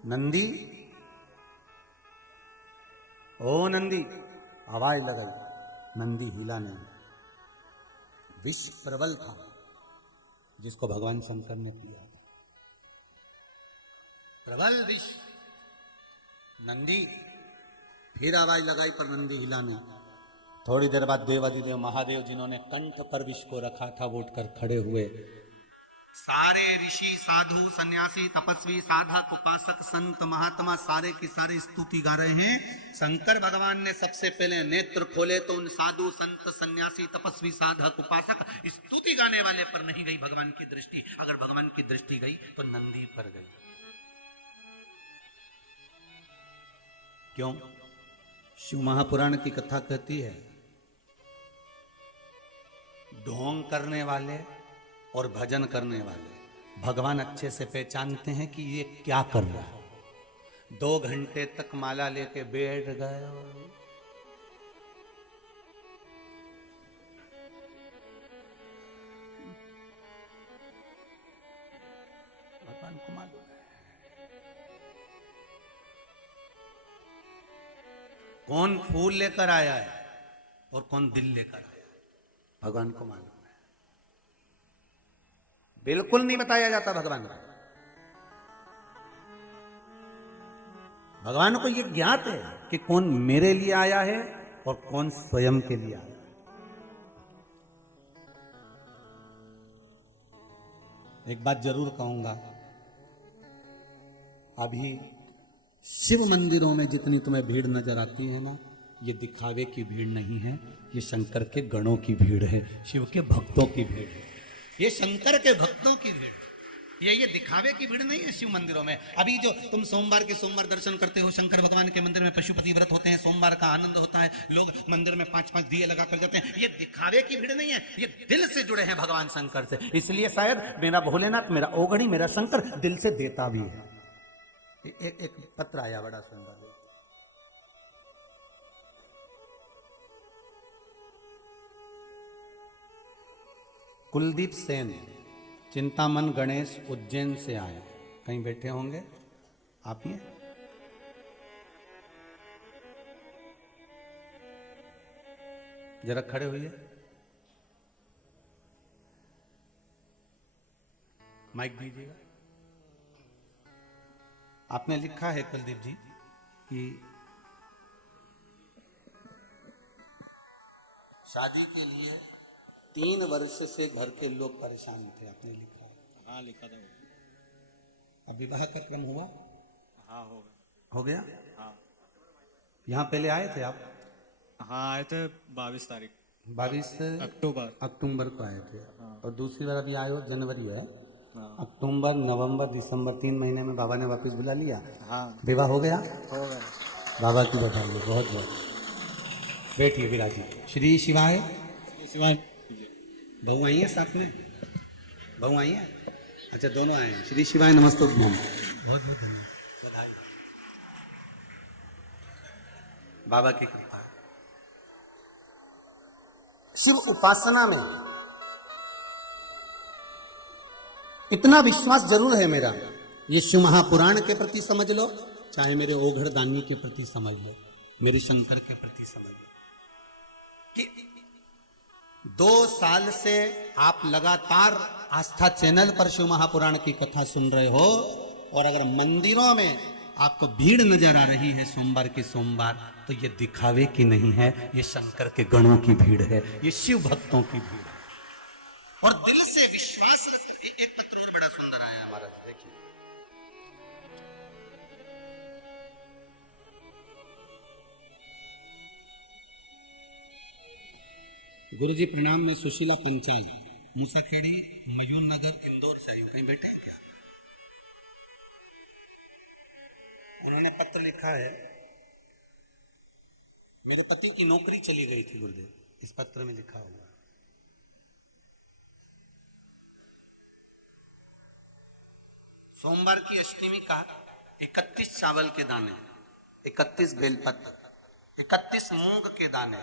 नंदी, ओ नंदी, आवाज लगाई। नंदी हिला नहीं। विष प्रबल था जिसको भगवान शंकर ने पिया, प्रबल विष। नंदी फिर आवाज लगाई पर नंदी हिला नहीं। थोड़ी देर बाद देवाधिदेव महादेव, जिन्होंने कंठ पर विष को रखा था, वो उठकर खड़े हुए। सारे ऋषि, साधु, सन्यासी, तपस्वी, साधक, उपासक, संत, महात्मा सारे की सारे स्तुति गा रहे हैं। शंकर भगवान ने सबसे पहले नेत्र खोले तो उन साधु, संत, सन्यासी, तपस्वी, साधक, उपासक, स्तुति गाने वाले पर नहीं गई भगवान की दृष्टि। अगर भगवान की दृष्टि गई तो नंदी पर गई। क्यों? शिव महापुराण की कथा कहती है, ढोंग करने वाले और भजन करने वाले भगवान अच्छे से पहचानते हैं कि ये क्या कर रहा है। 2 घंटे तक माला लेके बैठ गए, भगवान को मालूम है। कौन फूल लेकर आया है और कौन दिल लेकर आया है, भगवान को मालूम है। बिल्कुल नहीं बताया जाता भगवान को। भगवान को यह ज्ञात है कि कौन मेरे लिए आया है और कौन स्वयं के लिए आया है। एक बात जरूर कहूंगा, अभी शिव मंदिरों में जितनी तुम्हें भीड़ नजर आती है ना, ये दिखावे की भीड़ नहीं है, ये शंकर के गणों की भीड़ है, शिव के भक्तों की भीड़ है, ये शंकर के भक्तों की भीड़ है। ये दिखावे की भीड़ नहीं है शिव मंदिरों में। अभी जो तुम सोमवार के सोमवार दर्शन करते हो, शंकर भगवान के मंदिर में पशुपति व्रत होते हैं, सोमवार का आनंद होता है, लोग मंदिर में 5-5 दिए लगा कर जाते हैं, ये दिखावे की भीड़ नहीं है, ये दिल से जुड़े हैं भगवान शंकर से। इसलिए शायद मेरा भोलेनाथ, मेरा ओघड़ी, मेरा शंकर दिल से देता भी है। एक पत्र आया बड़ा सुंदर, कुलदीप सेन, चिंतामन गणेश, उज्जैन से आए। कहीं बैठे होंगे आप ही? जरा खड़े होइए, माइक दीजिएगा। आपने लिखा है कुलदीप जी कि शादी के लिए 3 वर्ष से घर के लोग परेशान थे, आपने लिखा है। हाँ लिखा था। अब विवाह का क्रम हुआ? हाँ हो गया। हाँ यहाँ पहले आए थे आप? हाँ आए थे 22 तारीख 22 अक्टूबर को आए थे। और दूसरी बार अभी आए हो, जनवरी है। अक्टूबर, नवंबर, दिसंबर 3 महीने में बाबा ने वापस बुला लिया। हाँ विवाह हो गया? हो गया। बाबा की बधाई, बहुत बहुत। बैठिए विराजिए। श्री शिवाय। शिवाय। बहू आई है साथ में? बहू आई है? अच्छा, दोनों आए हैं। श्री शिवाय, नमस्ते। बहुत बहुत धन्यवाद, बधाई। बाबा की कृपा। शिव उपासना में इतना विश्वास जरूर है मेरा, ये शिव महापुराण के प्रति समझ लो, चाहे मेरे ओघड़ दानी के प्रति समझ लो, मेरे शंकर के प्रति समझ लो, कि 2 साल से आप लगातार आस्था चैनल पर शिव महापुराण की कथा सुन रहे हो, और अगर मंदिरों में आपको भीड़ नजर आ रही है सोमवार के सोमवार, तो ये दिखावे की नहीं है, ये शंकर के गणों की भीड़ है, ये शिव भक्तों की भीड़ है। और दिल से विश्वास रखते। एक पत्र और बड़ा सुंदर आया हमारा, देखिए। गुरुजी प्रणाम, मैं सुशीला पंचायत, मूसाखेड़ी, मयूर नगर, इंदौर से आई हूं। कहीं बैठे हैं क्या? उन्होंने पत्र लिखा है, मेरे पति की नौकरी चली गई थी गुरुदेव, इस पत्र में लिखा हुआ। सोमवार की अष्टमी का 31 चावल के दाने, 31 बेलपत्र, 31 मूंग के दाने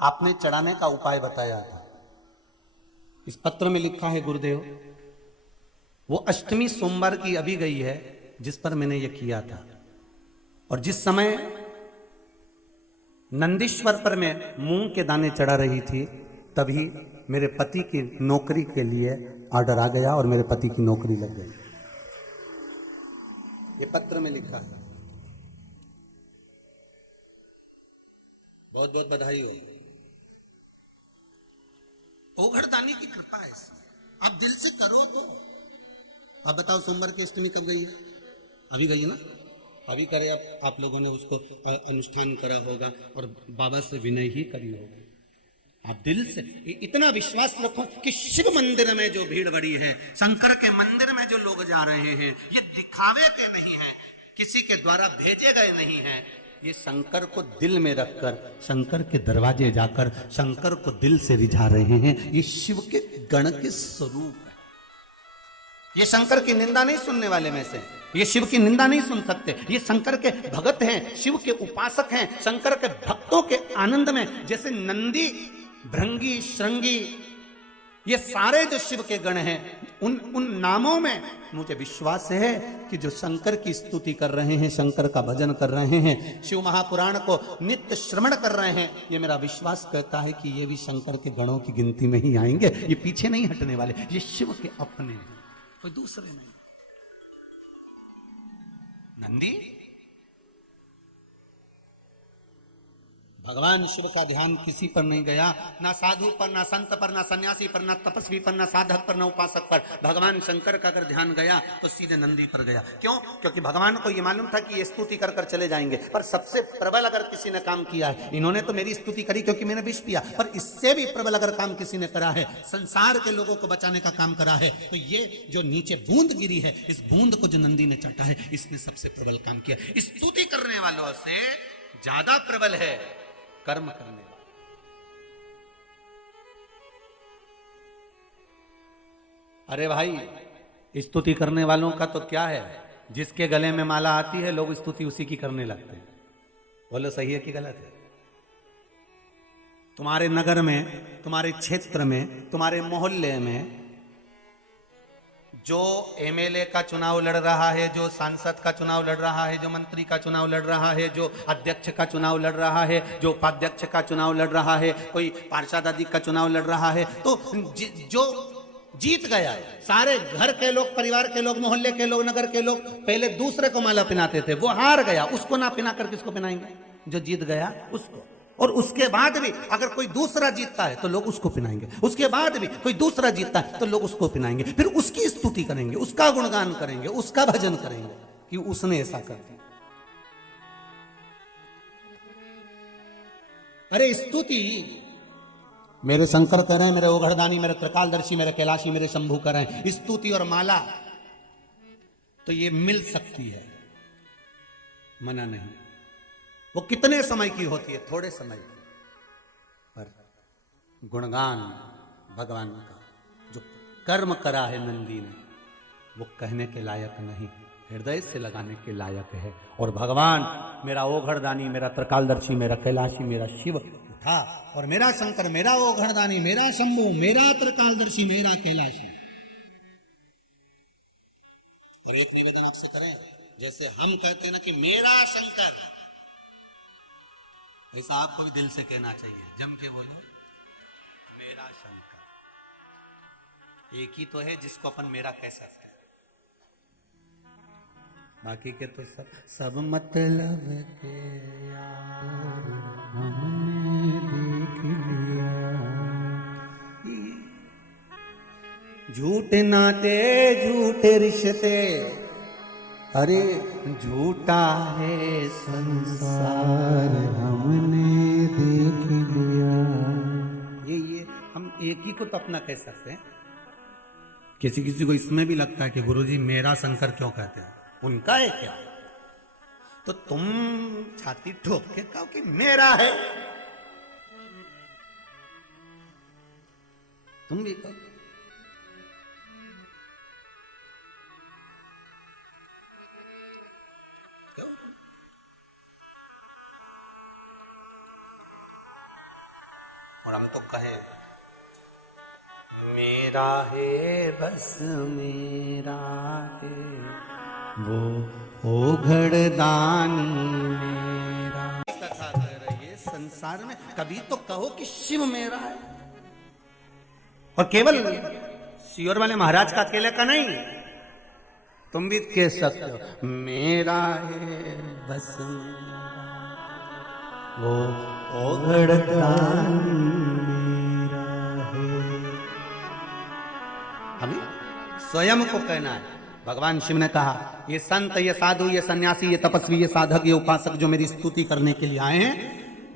आपने चढ़ाने का उपाय बताया था। इस पत्र में लिखा है गुरुदेव, वो अष्टमी सोमवार की अभी गई है जिस पर मैंने ये किया था, और जिस समय नंदीश्वर पर मैं मूंग के दाने चढ़ा रही थी, तभी मेरे पति की नौकरी के लिए ऑर्डर आ गया और मेरे पति की नौकरी लग गई। ये पत्र में लिखा है। बहुत बहुत बधाई हो। ओघड़दानी की कृपा है इसमें, आप दिल से करो तो। अब बताओ सोमवार की अष्टमी कब गई? अभी गई ना? अभी करे आप लोगों ने उसको अनुष्ठान करा होगा और बाबा से विनय ही करी होगी। आप दिल से इतना विश्वास रखो कि शिव मंदिर में जो भीड़ बड़ी है, शंकर के मंदिर में जो लोग जा रहे हैं, ये दिखावे के नहीं है, किसी के द्वारा भेजे गए नहीं है, ये शंकर को दिल में रखकर, शंकर के दरवाजे जाकर शंकर को दिल से रिझा रहे हैं। ये शिव के गण के स्वरूप है। ये शंकर की निंदा नहीं सुनने वाले में से, ये शिव की निंदा नहीं सुन सकते। ये शंकर के भगत हैं, शिव के उपासक हैं, शंकर के भक्तों के आनंद में, जैसे नंदी, भृंगी, श्रृंगी, ये सारे जो शिव के गण हैं, उन नामों में मुझे विश्वास है कि जो शंकर की स्तुति कर रहे हैं, शंकर का भजन कर रहे हैं, शिव महापुराण को नित्य श्रवण कर रहे हैं, ये मेरा विश्वास कहता है कि ये भी शंकर के गणों की गिनती में ही आएंगे। ये पीछे नहीं हटने वाले, ये शिव के अपने हैं, कोई दूसरे नहीं। नंदी भगवान शिव का ध्यान किसी पर नहीं गया, ना साधु पर, ना संत पर, ना सन्यासी पर, ना तपस्वी पर, ना साधक पर, ना उपासक पर। भगवान शंकर का अगर ध्यान गया तो सीधे नंदी पर गया। क्यों? क्योंकि भगवान को यह मालूम था कि ये स्तुति कर कर चले जाएंगे, पर सबसे प्रबल अगर किसी ने काम किया है, इन्होंने तो मेरी स्तुति करी क्योंकि मैंने विष पिया, पर इससे भी प्रबल अगर काम किसी ने करा है, संसार के लोगों को बचाने का काम करा है, तो ये जो नीचे बूंद गिरी है, इस बूंद को जो नंदी ने चाटा है, इसने सबसे प्रबल काम किया। स्तुति करने वालों से ज्यादा प्रबल है कर्म करने वाला। अरे भाई, स्तुति करने वालों का तो क्या है, जिसके गले में माला आती है लोग स्तुति उसी की करने लगते हैं। बोलो सही है कि गलत है? तुम्हारे नगर में, तुम्हारे क्षेत्र में, तुम्हारे मोहल्ले में जो एमएलए का चुनाव लड़ रहा है, जो सांसद का चुनाव लड़ रहा है, जो मंत्री का चुनाव लड़ रहा है, जो अध्यक्ष का चुनाव लड़ रहा है, जो उपाध्यक्ष का चुनाव लड़ रहा है, कोई पार्षद आदि का चुनाव लड़ रहा है, तो जो जीत गया, सारे घर के लोग, परिवार के लोग, मोहल्ले के लोग, नगर के लोग पहले दूसरे को माला पहनाते थे, वो हार गया, उसको ना पहना कर किसको पहनाएंगे? जो जीत गया उसको। और उसके बाद भी अगर कोई दूसरा जीतता है तो लोग उसको पिनाएंगे, उसके बाद भी कोई दूसरा जीतता है तो लोग उसको पिनाएंगे, फिर उसकी स्तुति करेंगे, उसका गुणगान करेंगे, उसका भजन करेंगे कि उसने ऐसा कर दिया। अरे स्तुति, मेरे शंकर कह रहे हैं, मेरे ओघड़दानी, मेरे त्रिकालदर्शी, मेरे कैलाशी, मेरे शंभू कर रहे हैं। स्तुति और माला तो ये मिल सकती है, मना नहीं। वो कितने समय की होती है? थोड़े समय की। पर गुणगान भगवान का जो कर्म करा है नंदी ने, वो कहने के लायक नहीं, हृदय से लगाने के लायक है। और भगवान मेरा ओघड़दानी, मेरा त्रिकालदर्शी, मेरा कैलाशी, मेरा शिव उठा, और मेरा शंकर, मेरा ओघड़दानी, मेरा शंभू, मेरा त्रिकालदर्शी, मेरा कैलाशी। और एक निवेदन आपसे करें, जैसे हम कहते हैं ना कि मेरा शंकर, ऐसा आपको भी दिल से कहना चाहिए, जम के बोलो मेरा शंकर। एक ही तो है जिसको अपन मेरा कह सकते हैं, बाकी के तो सब मतलब के यार हमने देख लिया। झूठे नाते, झूठे रिश्ते, अरे झूठा है संसार हमने देख लिया। ये हम एक ही को तो अपना कह सकते हैं। किसी किसी को इसमें भी लगता है कि गुरुजी मेरा शंकर क्यों कहते हैं, उनका है क्या? तो तुम छाती ठोक के कहो कि मेरा है, तुम भी कहो। और हम तो कहे मेरा है, बस मेरा है वो ओघड़दानी मेरा। कथा कर ये संसार में कभी तो कहो कि शिव मेरा है, और केवल सियोर वाले महाराज का अकेले का नहीं, तुम भी कह सकते हो मेरा है बस वो ओघड़दानी मेरा है। हमें स्वयं को कहना है। भगवान शिव ने कहा, ये संत, ये साधु, ये सन्यासी, ये तपस्वी, ये साधक, ये उपासक जो मेरी स्तुति करने के लिए आए हैं,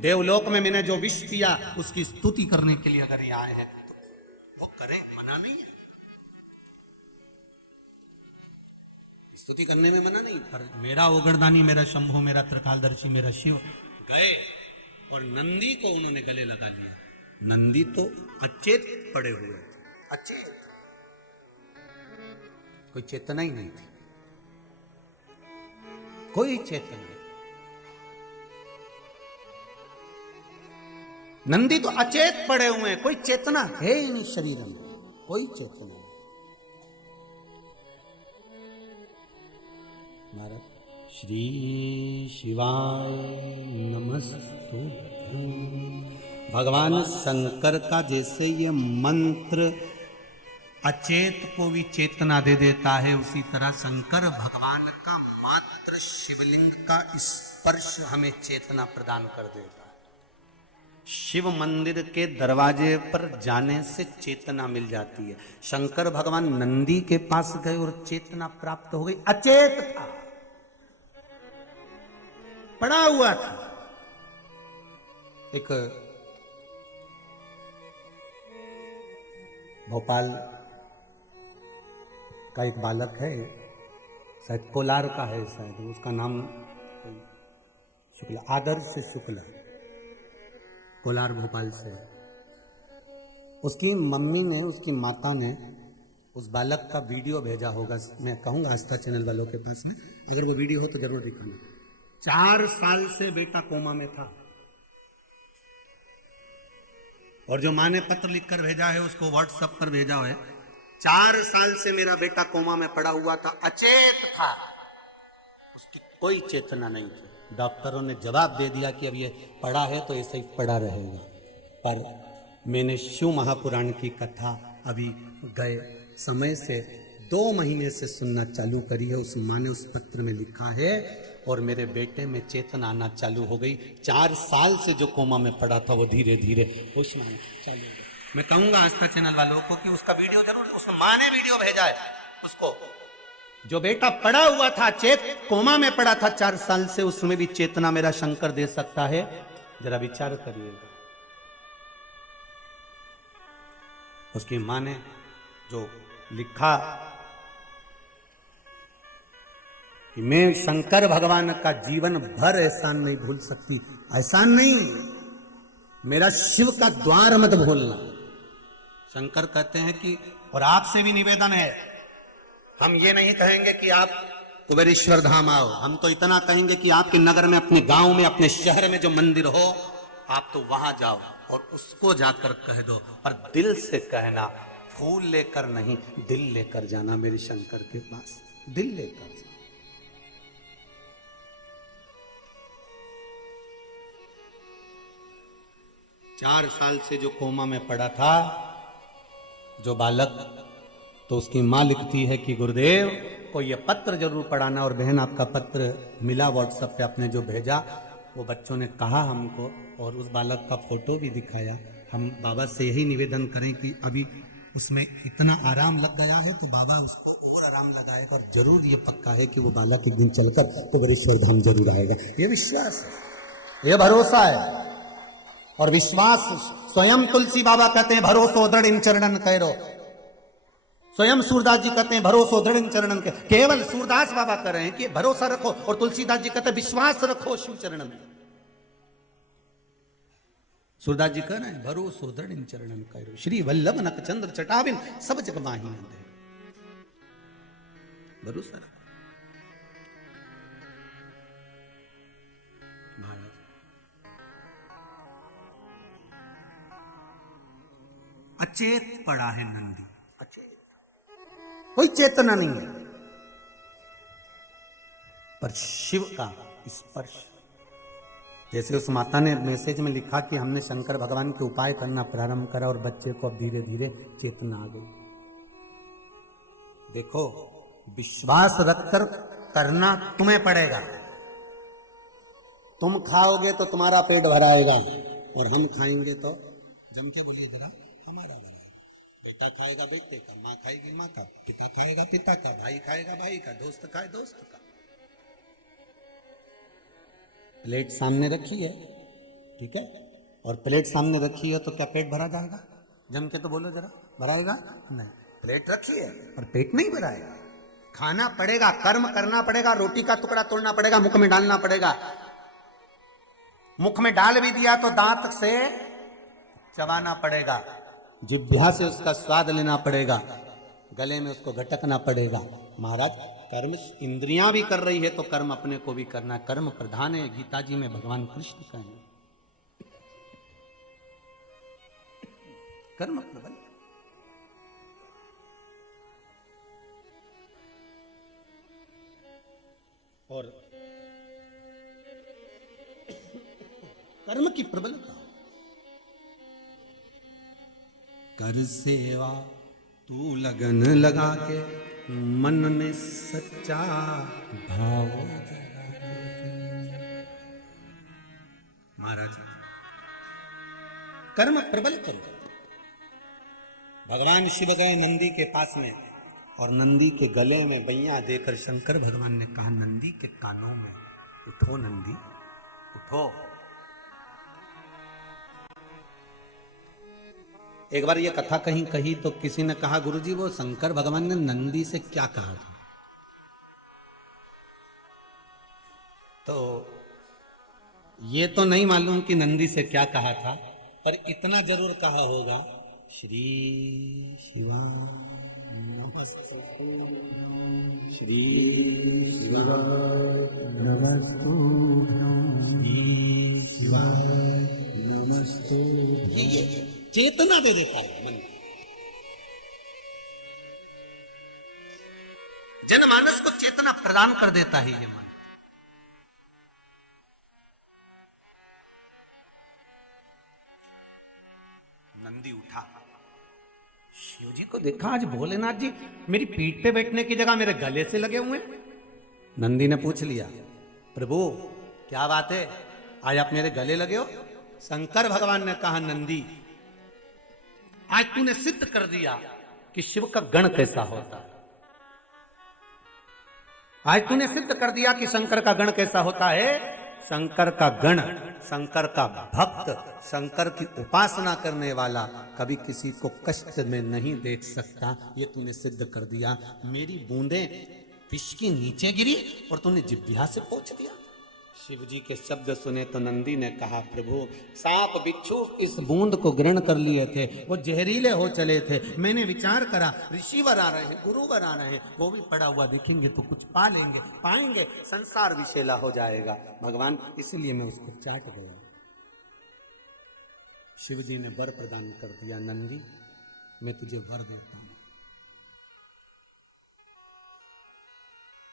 देवलोक में मैंने जो विष किया उसकी स्तुति करने के लिए अगर ये आए हैं तो वो करें, मना नहीं है। स्तुति करने में मना नहीं। पर मेरा ओघड़दानी, मेरा शंभू, मेरा त्रिकालदर्शी, मेरा शिव गए और नंदी को उन्होंने गले लगा लिया। नंदी तो अचेत पड़े हुए थे, अचेत, कोई चेतना ही नहीं थी, कोई चेतना नहीं। नंदी तो अचेत पड़े हुए हैं, कोई चेतना है ही नहीं शरीर में, कोई चेतना नहीं। महाराज श्री शिवाय नमस्तुभ्यं। भगवान शंकर का जैसे ये मंत्र अचेत को भी चेतना दे देता है, उसी तरह शंकर भगवान का मात्र शिवलिंग का स्पर्श हमें चेतना प्रदान कर देता है। शिव मंदिर के दरवाजे पर जाने से चेतना मिल जाती है। शंकर भगवान नंदी के पास गए और चेतना प्राप्त हो गई। अचेत था, पड़ा हुआ था। एक भोपाल का एक बालक है, शायद कोलार का है, शायद उसका नाम शुक्ला, आदर्श शुक्ला, कोलार भोपाल से। उसकी मम्मी ने, उसकी माता ने उस बालक का वीडियो भेजा होगा, मैं कहूँगा आस्था चैनल वालों के पास में, अगर वो वीडियो हो तो जरूर दिखाना। 4 साल से बेटा कोमा में था और जो माँ ने पत्र लिखकर भेजा है उसको व्हाट्सएप पर भेजा है। 4 साल से मेरा बेटा कोमा में पड़ा हुआ था, अचेत था, उसकी कोई चेतना नहीं थी। डॉक्टरों ने जवाब दे दिया कि अब ये पड़ा है तो ऐसे ही पड़ा रहेगा। पर मैंने शिव महापुराण की कथा अभी गए समय से 2 महीने से सुनना चालू करी है। उस माँ ने उस पत्र में लिखा है और मेरे बेटे में चेतना आना चालू हो गई। 4 साल से जो कोमा में पड़ा था वो धीरे धीरे होश में आना चालू हो गया। मैं कहूंगा आस्था चैनल वालों को कि उसका वीडियो जरूर, उस माँ ने वीडियो भेजा है उसको। जो बेटा पड़ा हुआ था, चेत कोमा में पड़ा था 4 साल से, उसमें भी चेतना मेरा शंकर दे सकता है। जरा विचार करिएगा। उसकी माँ ने जो लिखा कि मैं शंकर भगवान का जीवन भर एहसान नहीं भूल सकती। एहसान नहीं, मेरा शिव का द्वार मत भूलना। शंकर कहते हैं कि और आपसे भी निवेदन है, हम ये नहीं कहेंगे कि आप कुबेरेश्वर धाम आओ, हम तो इतना कहेंगे कि आपके नगर में, अपने गांव में, अपने शहर में जो मंदिर हो आप तो वहां जाओ और उसको जाकर कह दो। पर दिल से कहना, फूल लेकर नहीं, दिल लेकर जाना मेरे शंकर के पास, दिल लेकर जाना। 4 साल से जो कोमा में पड़ा था जो बालक, तो उसकी माँ लिखती है कि गुरुदेव को ये पत्र जरूर पढ़ाना। और बहन आपका पत्र मिला व्हाट्सएप पे, आपने जो भेजा वो बच्चों ने कहा हमको और उस बालक का फोटो भी दिखाया। हम बाबा से यही निवेदन करें कि अभी उसमें इतना आराम लग गया है तो बाबा उसको और आराम लगाएगा। और जरूर ये पक्का है कि वो बालक एक दिन चलकर कुबेरेश्वर धाम जरूर आएगा। ये विश्वास है, ये भरोसा है। और विश्वास स्वयं तुलसी बाबा कहते हैं भरोसो दृढ़ इन चरणन करो। स्वयं सूरदास जी कहते हैं भरोसो दृढ़ इन चरणन के। केवल सूरदास बाबा कह रहे हैं कि भरोसा रखो, और तुलसीदास जी कहते हैं विश्वास रखो शिव चरण में। सूरदास जी कह रहे हैं भरोसो दृढ़ इन चरणन करो। श्री वल्लभ नक चंद्र चटाविन सब जग माही दे। भरोसा रखो। महाराज अचेत पड़ा है नंदी, अचेत, कोई चेतना नहीं है। पर शिव का स्पर्श, जैसे उस माता ने मैसेज में लिखा कि हमने शंकर भगवान के उपाय करना प्रारंभ करा और बच्चे को अब धीरे धीरे चेतना आ गई। देखो, विश्वास रखकर करना तुम्हें पड़ेगा। तुम खाओगे तो तुम्हारा पेट भराएगा और हम खाएंगे तो जम के बोलिए जरा हमारा भराएगा। पिता खाएगा बेटे का, माँ खाएगी माँ का, पिता खाएगा पिता का, भाई खाएगा भाई का, दोस्त खाए दोस्त का। प्लेट सामने रखी है, ठीक है, और प्लेट सामने रखी है तो क्या पेट भरा जाएगा? जम के तो बोलो जरा, भराएगा नहीं। प्लेट रखी है पर पेट नहीं भराएगा। खाना पड़ेगा, कर्म करना पड़ेगा, रोटी का टुकड़ा तोड़ना पड़ेगा, मुख में डालना पड़ेगा। मुख में डाल भी दिया तो दांत से चबाना पड़ेगा, जिह्वा से उसका स्वाद लेना पड़ेगा, गले में उसको घटकना पड़ेगा। महाराज कर्म इंद्रियां भी कर रही है तो कर्म अपने को भी करना। कर्म प्रधान है, गीता जी में भगवान कृष्ण कहें कर्म प्रबल। और कर्म की प्रबलता, कर सेवा तू लगन लगा के, मन में सच्चा भाव जगा के। महाराज कर्म प्रबल करो। भगवान शिव गए नंदी के पास में और नंदी के गले में बैया देकर शंकर भगवान ने कहा नंदी के कानों में, उठो नंदी उठो। एक बार ये कथा कहीं कही तो किसी ने कहा गुरुजी वो शंकर भगवान ने नंदी से क्या कहा था? तो ये तो नहीं मालूम कि नंदी से क्या कहा था, पर इतना जरूर कहा होगा, श्री शिवा नमस्ते, श्री शिवा नमस्तु श्री शिवा नमस्ते ये चेतना दे देता है मन को। जनमानस को चेतना प्रदान कर देता है ये मन। नंदी उठा, शिव जी को देखा आज भोलेनाथ जी मेरी पीठ पे बैठने की जगह मेरे गले से लगे हुए हैं। नंदी ने पूछ लिया, प्रभु क्या बात है, आज आप मेरे गले लगे हो? शंकर भगवान ने कहा नंदी आज तूने सिद्ध कर दिया कि शिव का गण कैसा होता है। आज तूने सिद्ध कर दिया कि शंकर का गण कैसा होता है। शंकर का गण, शंकर का भक्त, शंकर की उपासना करने वाला कभी किसी को कष्ट में नहीं देख सकता। ये तूने सिद्ध कर दिया। मेरी बूंदें विष के नीचे गिरी और तूने जिह्वा से पोंछ दिया। शिव जी के शब्द सुने तो नंदी ने कहा, प्रभु सांप बिच्छू इस बूंद को ग्रहण कर लिए थे, वो जहरीले हो चले थे। मैंने विचार करा ऋषिवर आ रहे हैं, गुरुवर आ रहे हैं, वो भी पड़ा हुआ देखेंगे तो कुछ पा लेंगे, पाएंगे, संसार विषैला हो जाएगा भगवान, इसलिए मैं उसको चाट गया। शिव जी ने वर प्रदान कर दिया, नंदी मैं तुझे वर देता हूं,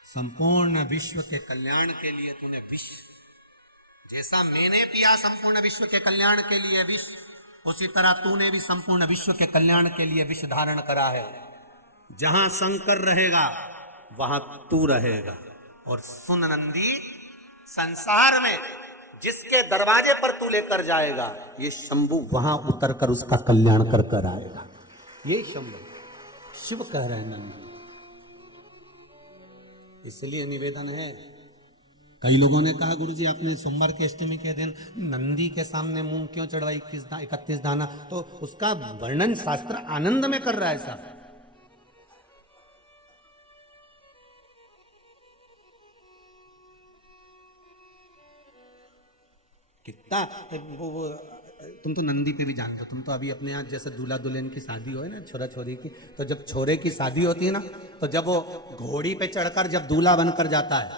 संपूर्ण विश्व के कल्याण के लिए तूने विष, जैसा मैंने पिया संपूर्ण विश्व के कल्याण के लिए विष, उसी तरह तूने भी संपूर्ण विश्व के कल्याण के लिए विष धारण करा है। जहां शंकर रहेगा वहां तू रहेगा। और सुन नंदी, संसार में जिसके दरवाजे पर तू लेकर जाएगा, ये शंभु वहां उतरकर उसका कल्याण कर कर आएगा। ये शंभु शिव कह रहे हैं नंदी। इसलिए निवेदन है, कई लोगों ने कहा गुरुजी आपने सोमवार के अष्टमी के दिन नंदी के सामने मूंग क्यों चढ़वाई 31 दाना? तो उसका वर्णन शास्त्र आनंद में कर रहा है साहब। कितना वो तुम तो नंदी पे भी जानते हो, तुम तो अभी अपने यहाँ जैसे दूल्हा दुल्हन की शादी हो ना, छोरा छोरी की, तो जब छोरे की शादी होती है ना, तो जब वो घोड़ी पे चढ़कर जब दूल्हा बनकर जाता है,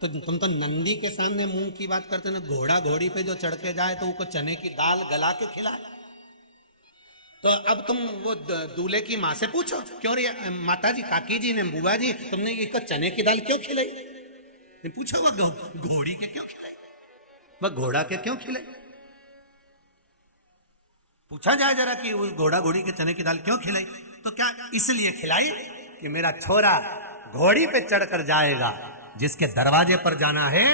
तो तुम तो नंदी के सामने मूंग की बात करते ना। घोड़ा घोड़ी पे जो चढ़ के जाए तो उसको चने की दाल गला के खिलाए। तो अब तुम वो दूल्हे की माँ से पूछो, क्यों रे माता जी, काकी जी ने, बुआ जी, तुमने इसको चने की दाल क्यों खिलाई? पूछो वह घोड़ी के क्यों खिलाई, वह घोड़ा के क्यों खिलाई? पूछा जाए जरा कि उस घोड़ा घोड़ी के चने की दाल क्यों खिलाई? तो क्या इसलिए खिलाई कि मेरा छोरा घोड़ी पे चढ़कर जाएगा, जिसके दरवाजे पर जाना है,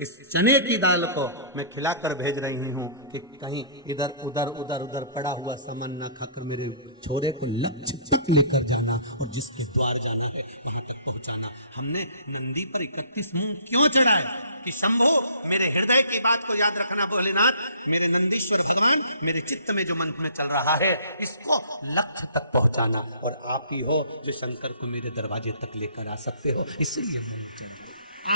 इस चने की दाल को मैं खिलाकर भेज रही हूं कि कहीं इधर उधर उधर उधर पड़ा हुआ सामान ना खाकर मेरे छोरे को लक्ष्य तक लेकर जाना और जिसके द्वार जाना है वहां तक पहुंचाना। हमने नंदी पर 31 मूंग क्यों चढ़ाए? कि शंभो मेरे हृदय की बात को याद रखना भोलेनाथ, मेरे नंदीश्वर भगवान, मेरे चित्त में जो मन में चल रहा है इसको लक्ष्य तक पहुंचाना, और आप ही हो जो शंकर को मेरे दरवाजे तक लेकर आ सकते हो। इसलिए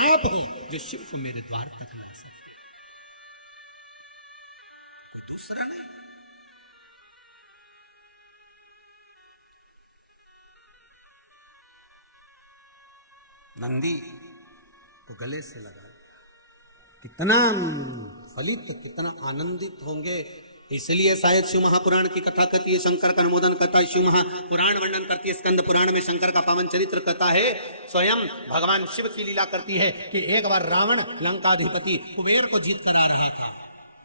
आप ही जो शिव को मेरे द्वार तक ला सकते, कोई दूसरा नहीं। नंदी को गले से लगा, कितना फलित, कितना आनंदित होंगे इसलिए शायद शिव महापुराण की कथा कहती है, शंकर का अनुमोदन करता है, शिव महापुराण वर्णन करती है, स्कंद पुराण में शंकर का पावन चरित्र कहता है, स्वयं भगवान शिव की लीला करती है कि एक बार रावण लंकाधिपति कुबेर को जीत कर आ रहा था,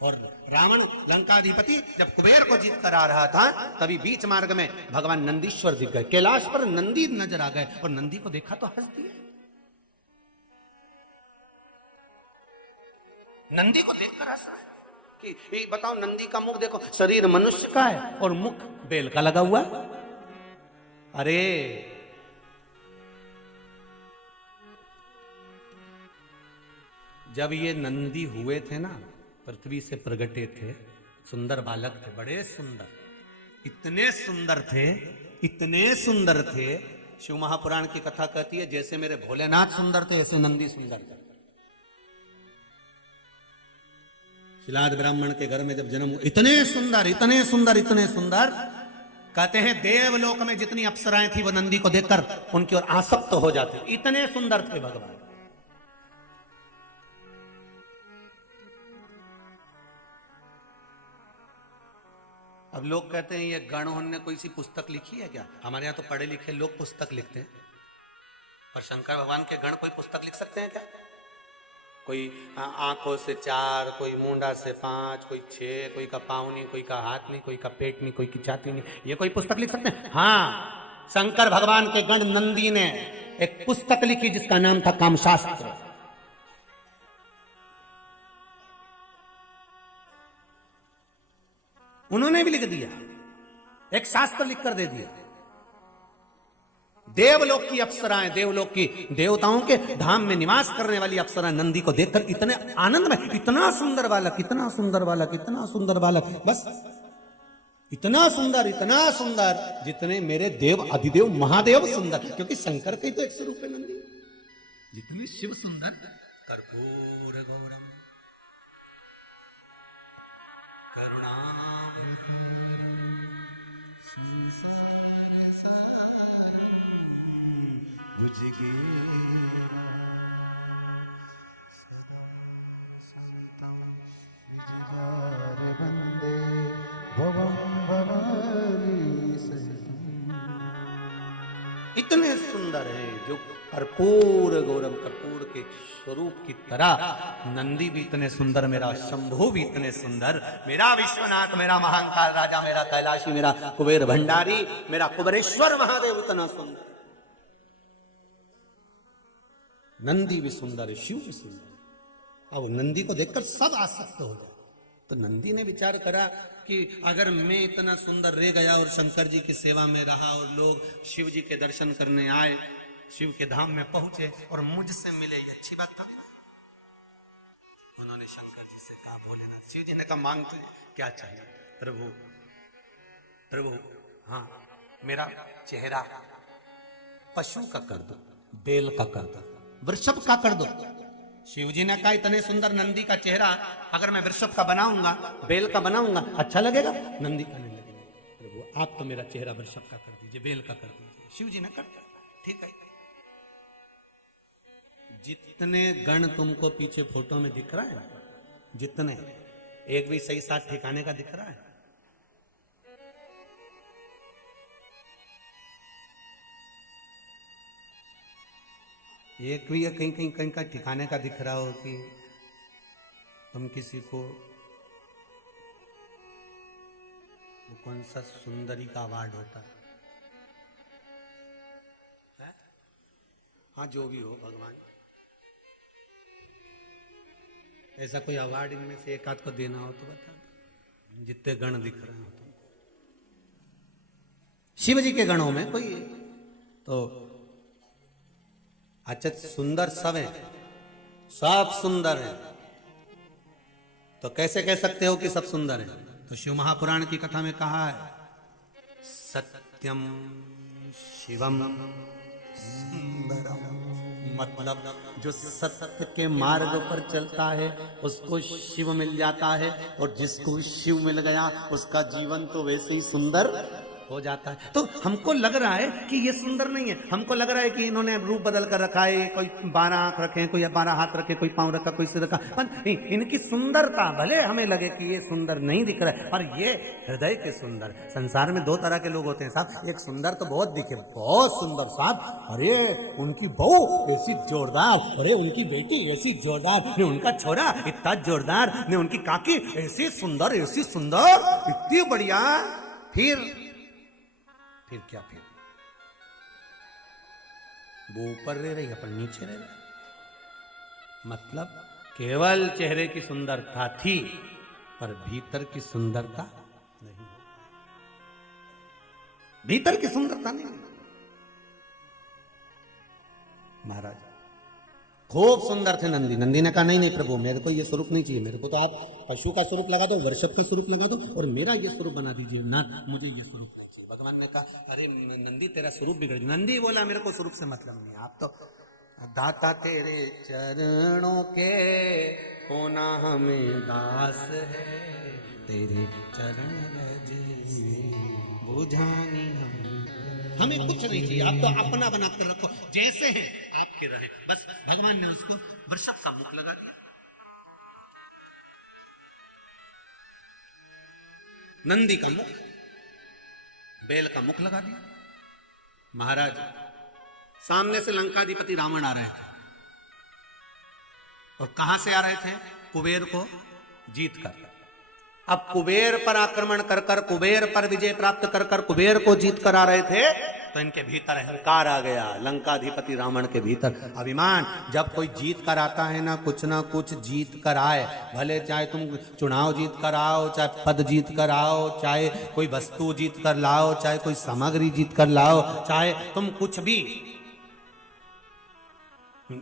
और रावण लंकाधिपति जब कुबेर को जीत कर आ रहा था, तभी बीच मार्ग में भगवान नंदीश्वर दिख गए, कैलाश पर नंदी नजर आ गए, और नंदी को देखा तो हंस दिए। नंदी को देखकर हंस रहे कि ये बताओ, नंदी का मुख देखो, शरीर मनुष्य का है और मुख बेल का लगा हुआ। अरे जब ये नंदी हुए थे ना, पृथ्वी से प्रगटे थे, सुंदर बालक थे, बड़े सुंदर, इतने सुंदर थे, इतने सुंदर थे। शिव महापुराण की कथा कहती है, जैसे मेरे भोलेनाथ सुंदर थे, ऐसे नंदी सुंदर थे। शिलाद ब्राह्मण के घर में जब जन्म हुआ, इतने सुंदर, इतने सुंदर, इतने सुंदर, कहते हैं देवलोक में जितनी अप्सराएं थी वो नंदी को देखकर उनकी ओर आसक्त हो जाती, इतने सुंदर थे भगवान। अब लोग कहते हैं ये गणों ने कोई सी पुस्तक लिखी है क्या? हमारे यहाँ तो पढ़े लिखे लोग पुस्तक लिखते हैं, और शंकर भगवान के गण कोई पुस्तक लिख सकते हैं क्या? कोई आंखों से 4, कोई मुंडा से 5, कोई 6, कोई का पाँव नहीं, कोई का हाथ नहीं, कोई का पेट नहीं, कोई की छाती नहीं, ये कोई पुस्तक लिख सकते हैं? हाँ, शंकर भगवान के गण नंदी ने एक पुस्तक लिखी जिसका नाम था कामशास्त्र। उन्होंने भी लिख दिया, एक शास्त्र लिख कर दे दिया। देवलोक की अप्सराएं, देवलोक की देवताओं के धाम में निवास करने वाली अप्सराएं नंदी को देखकर इतने आनंद में, इतना सुंदर बालक, इतना सुंदर बालक, इतना सुंदर बालक, बस इतना सुंदर जितने मेरे देव अधिदेव महादेव सुंदर, क्योंकि शंकर का ही तो एक स्वरूप है नंदी। जितने शिव सुंदर, कर्पूर गौरम करुणाम इतने सुंदर है जो कर्पूर गौरम, कर्पूर के स्वरूप की तरह नंदी भी इतने सुंदर, मेरा शंभु भी इतने सुंदर, मेरा विश्वनाथ, मेरा महाकाल राजा, मेरा कैलाशी, मेरा कुबेर भंडारी, मेरा कुबेरेश्वर महादेव इतना सुंदर। नंदी भी सुंदर है, शिव भी सुंदर। अब नंदी को देखकर सब आसक्त हो जाए। तो नंदी ने विचार करा कि अगर मैं इतना सुंदर रह गया और शंकर जी की सेवा में रहा और लोग शिव जी के दर्शन करने आए, शिव के धाम में पहुंचे और मुझसे मिले, ये अच्छी बात थोड़ी ना। उन्होंने शंकर जी से कहा, भोलेनाथ, शिव जी ने कहा, मांग तुझे क्या चाहिए? प्रभु प्रभु, हाँ, मेरा चेहरा पशु का कर दो, बैल का कर दो, वृषभ का कर दो। शिव जी ने कहा, इतने सुंदर नंदी का चेहरा अगर मैं वृषभ का बनाऊंगा, बैल का बनाऊंगा, अच्छा लगेगा? नंदी का नहीं लगेगा। प्रभु आप तो मेरा चेहरा वृषभ का कर दीजिए, बैल का कर दीजिए। शिव जी ने कर दिया, ठीक है। जितने गण तुमको पीछे फोटो में दिख रहा है, जितने, एक भी सही साथ ठिकाने का दिख रहा है? एक भी कहीं कहीं कहीं का ठिकाने का दिख रहा हो कि तुम किसी को, वो कौन सा सुंदरी का अवार्ड होता है? हाँ, जो भी हो भगवान, ऐसा कोई अवार्ड इनमें से एक आध को देना हो तो बता, जितने गण दिख रहे हो तुम शिव जी के गणों में कोई तो अच्छा, सुंदर सब है, सब सुंदर है, तो कैसे कह सकते हो कि सब सुंदर है? तो शिव महापुराण की कथा में कहा है, सत्यम शिवम सुंदरम, मतलब जो सत्य के मार्ग पर चलता है उसको शिव मिल जाता है, और जिसको शिव मिल गया उसका जीवन तो वैसे ही सुंदर हो जाता है। तो हमको लग रहा है कि ये सुंदर नहीं है, हमको लग रहा है कि इन्होंने रूप बदल कर रखा है, कोई 12 आंख रखे, कोई 12 हाथ रखे, कोई पांव रखा, कोई सिर रखा, पर इनकी सुंदरता भले हमें लगे कि ये सुंदर नहीं दिख रहा है, पर ये हृदय के सुंदर। संसार में दो तरह के लोग होते हैं साहब, एक सुंदर तो बहुत दिखे, बहुत सुंदर साहब, अरे उनकी बहू ऐसी जोरदार, अरे उनकी बेटी ऐसी जोरदार, ने उनका छोरा इतना जोरदार, ने उनकी काकी ऐसी सुंदर, ऐसी सुंदर, इतनी बढ़िया। फिर क्या, फिर वो ऊपर रह रही, अपन नीचे रह रहे। मतलब केवल चेहरे की सुंदरता थी, पर भीतर की सुंदरता नहीं, भीतर की सुंदरता नहीं। महाराज खूब सुंदर थे नंदी। नंदी ने कहा नहीं नहीं प्रभु, मेरे को ये स्वरूप नहीं चाहिए, मेरे को तो आप पशु का स्वरूप लगा दो, वृषभ का स्वरूप लगा दो, और मेरा ये स्वरूप बना दीजिए ना, मुझे ये स्वरूप नहीं चाहिए। भगवान ने कहा अरे नंदी तेरा स्वरूप बिगड़ गया। नंदी बोला मेरे को स्वरूप से मतलब नहीं, आप तो दाता तेरे चरणों के होना हमें दास है, तेरे चरण रज बुझानी हमें कुछ नहीं चाहिए, आप तो अपना बनाकर रखो, जैसे है आपके रहे बस। भगवान ने उसको वृषभ का मुख लगा दिया, नंदी का मुख, बेल का मुख लगा दिया। महाराज सामने से लंकाधिपति रावण आ रहे थे, और कहां से आ रहे थे? कुबेर को जीत कर। अब कुबेर पर आक्रमण कर कर, कुबेर पर विजय प्राप्त कर कर, कुबेर को जीत कर आ रहे थे, तो इनके भीतर अहंकार आ गया। लंकाधिपति रावण के भीतर अभिमान। जब कोई जीत कर आता है ना कुछ जीत कर आए, भले चाहे तुम चुनाव जीत कर आओ, चाहे पद जीत कर आओ, चाहे कोई वस्तु जीत कर लाओ, चाहे कोई सामग्री जीत कर लाओ, चाहे तुम कुछ भी।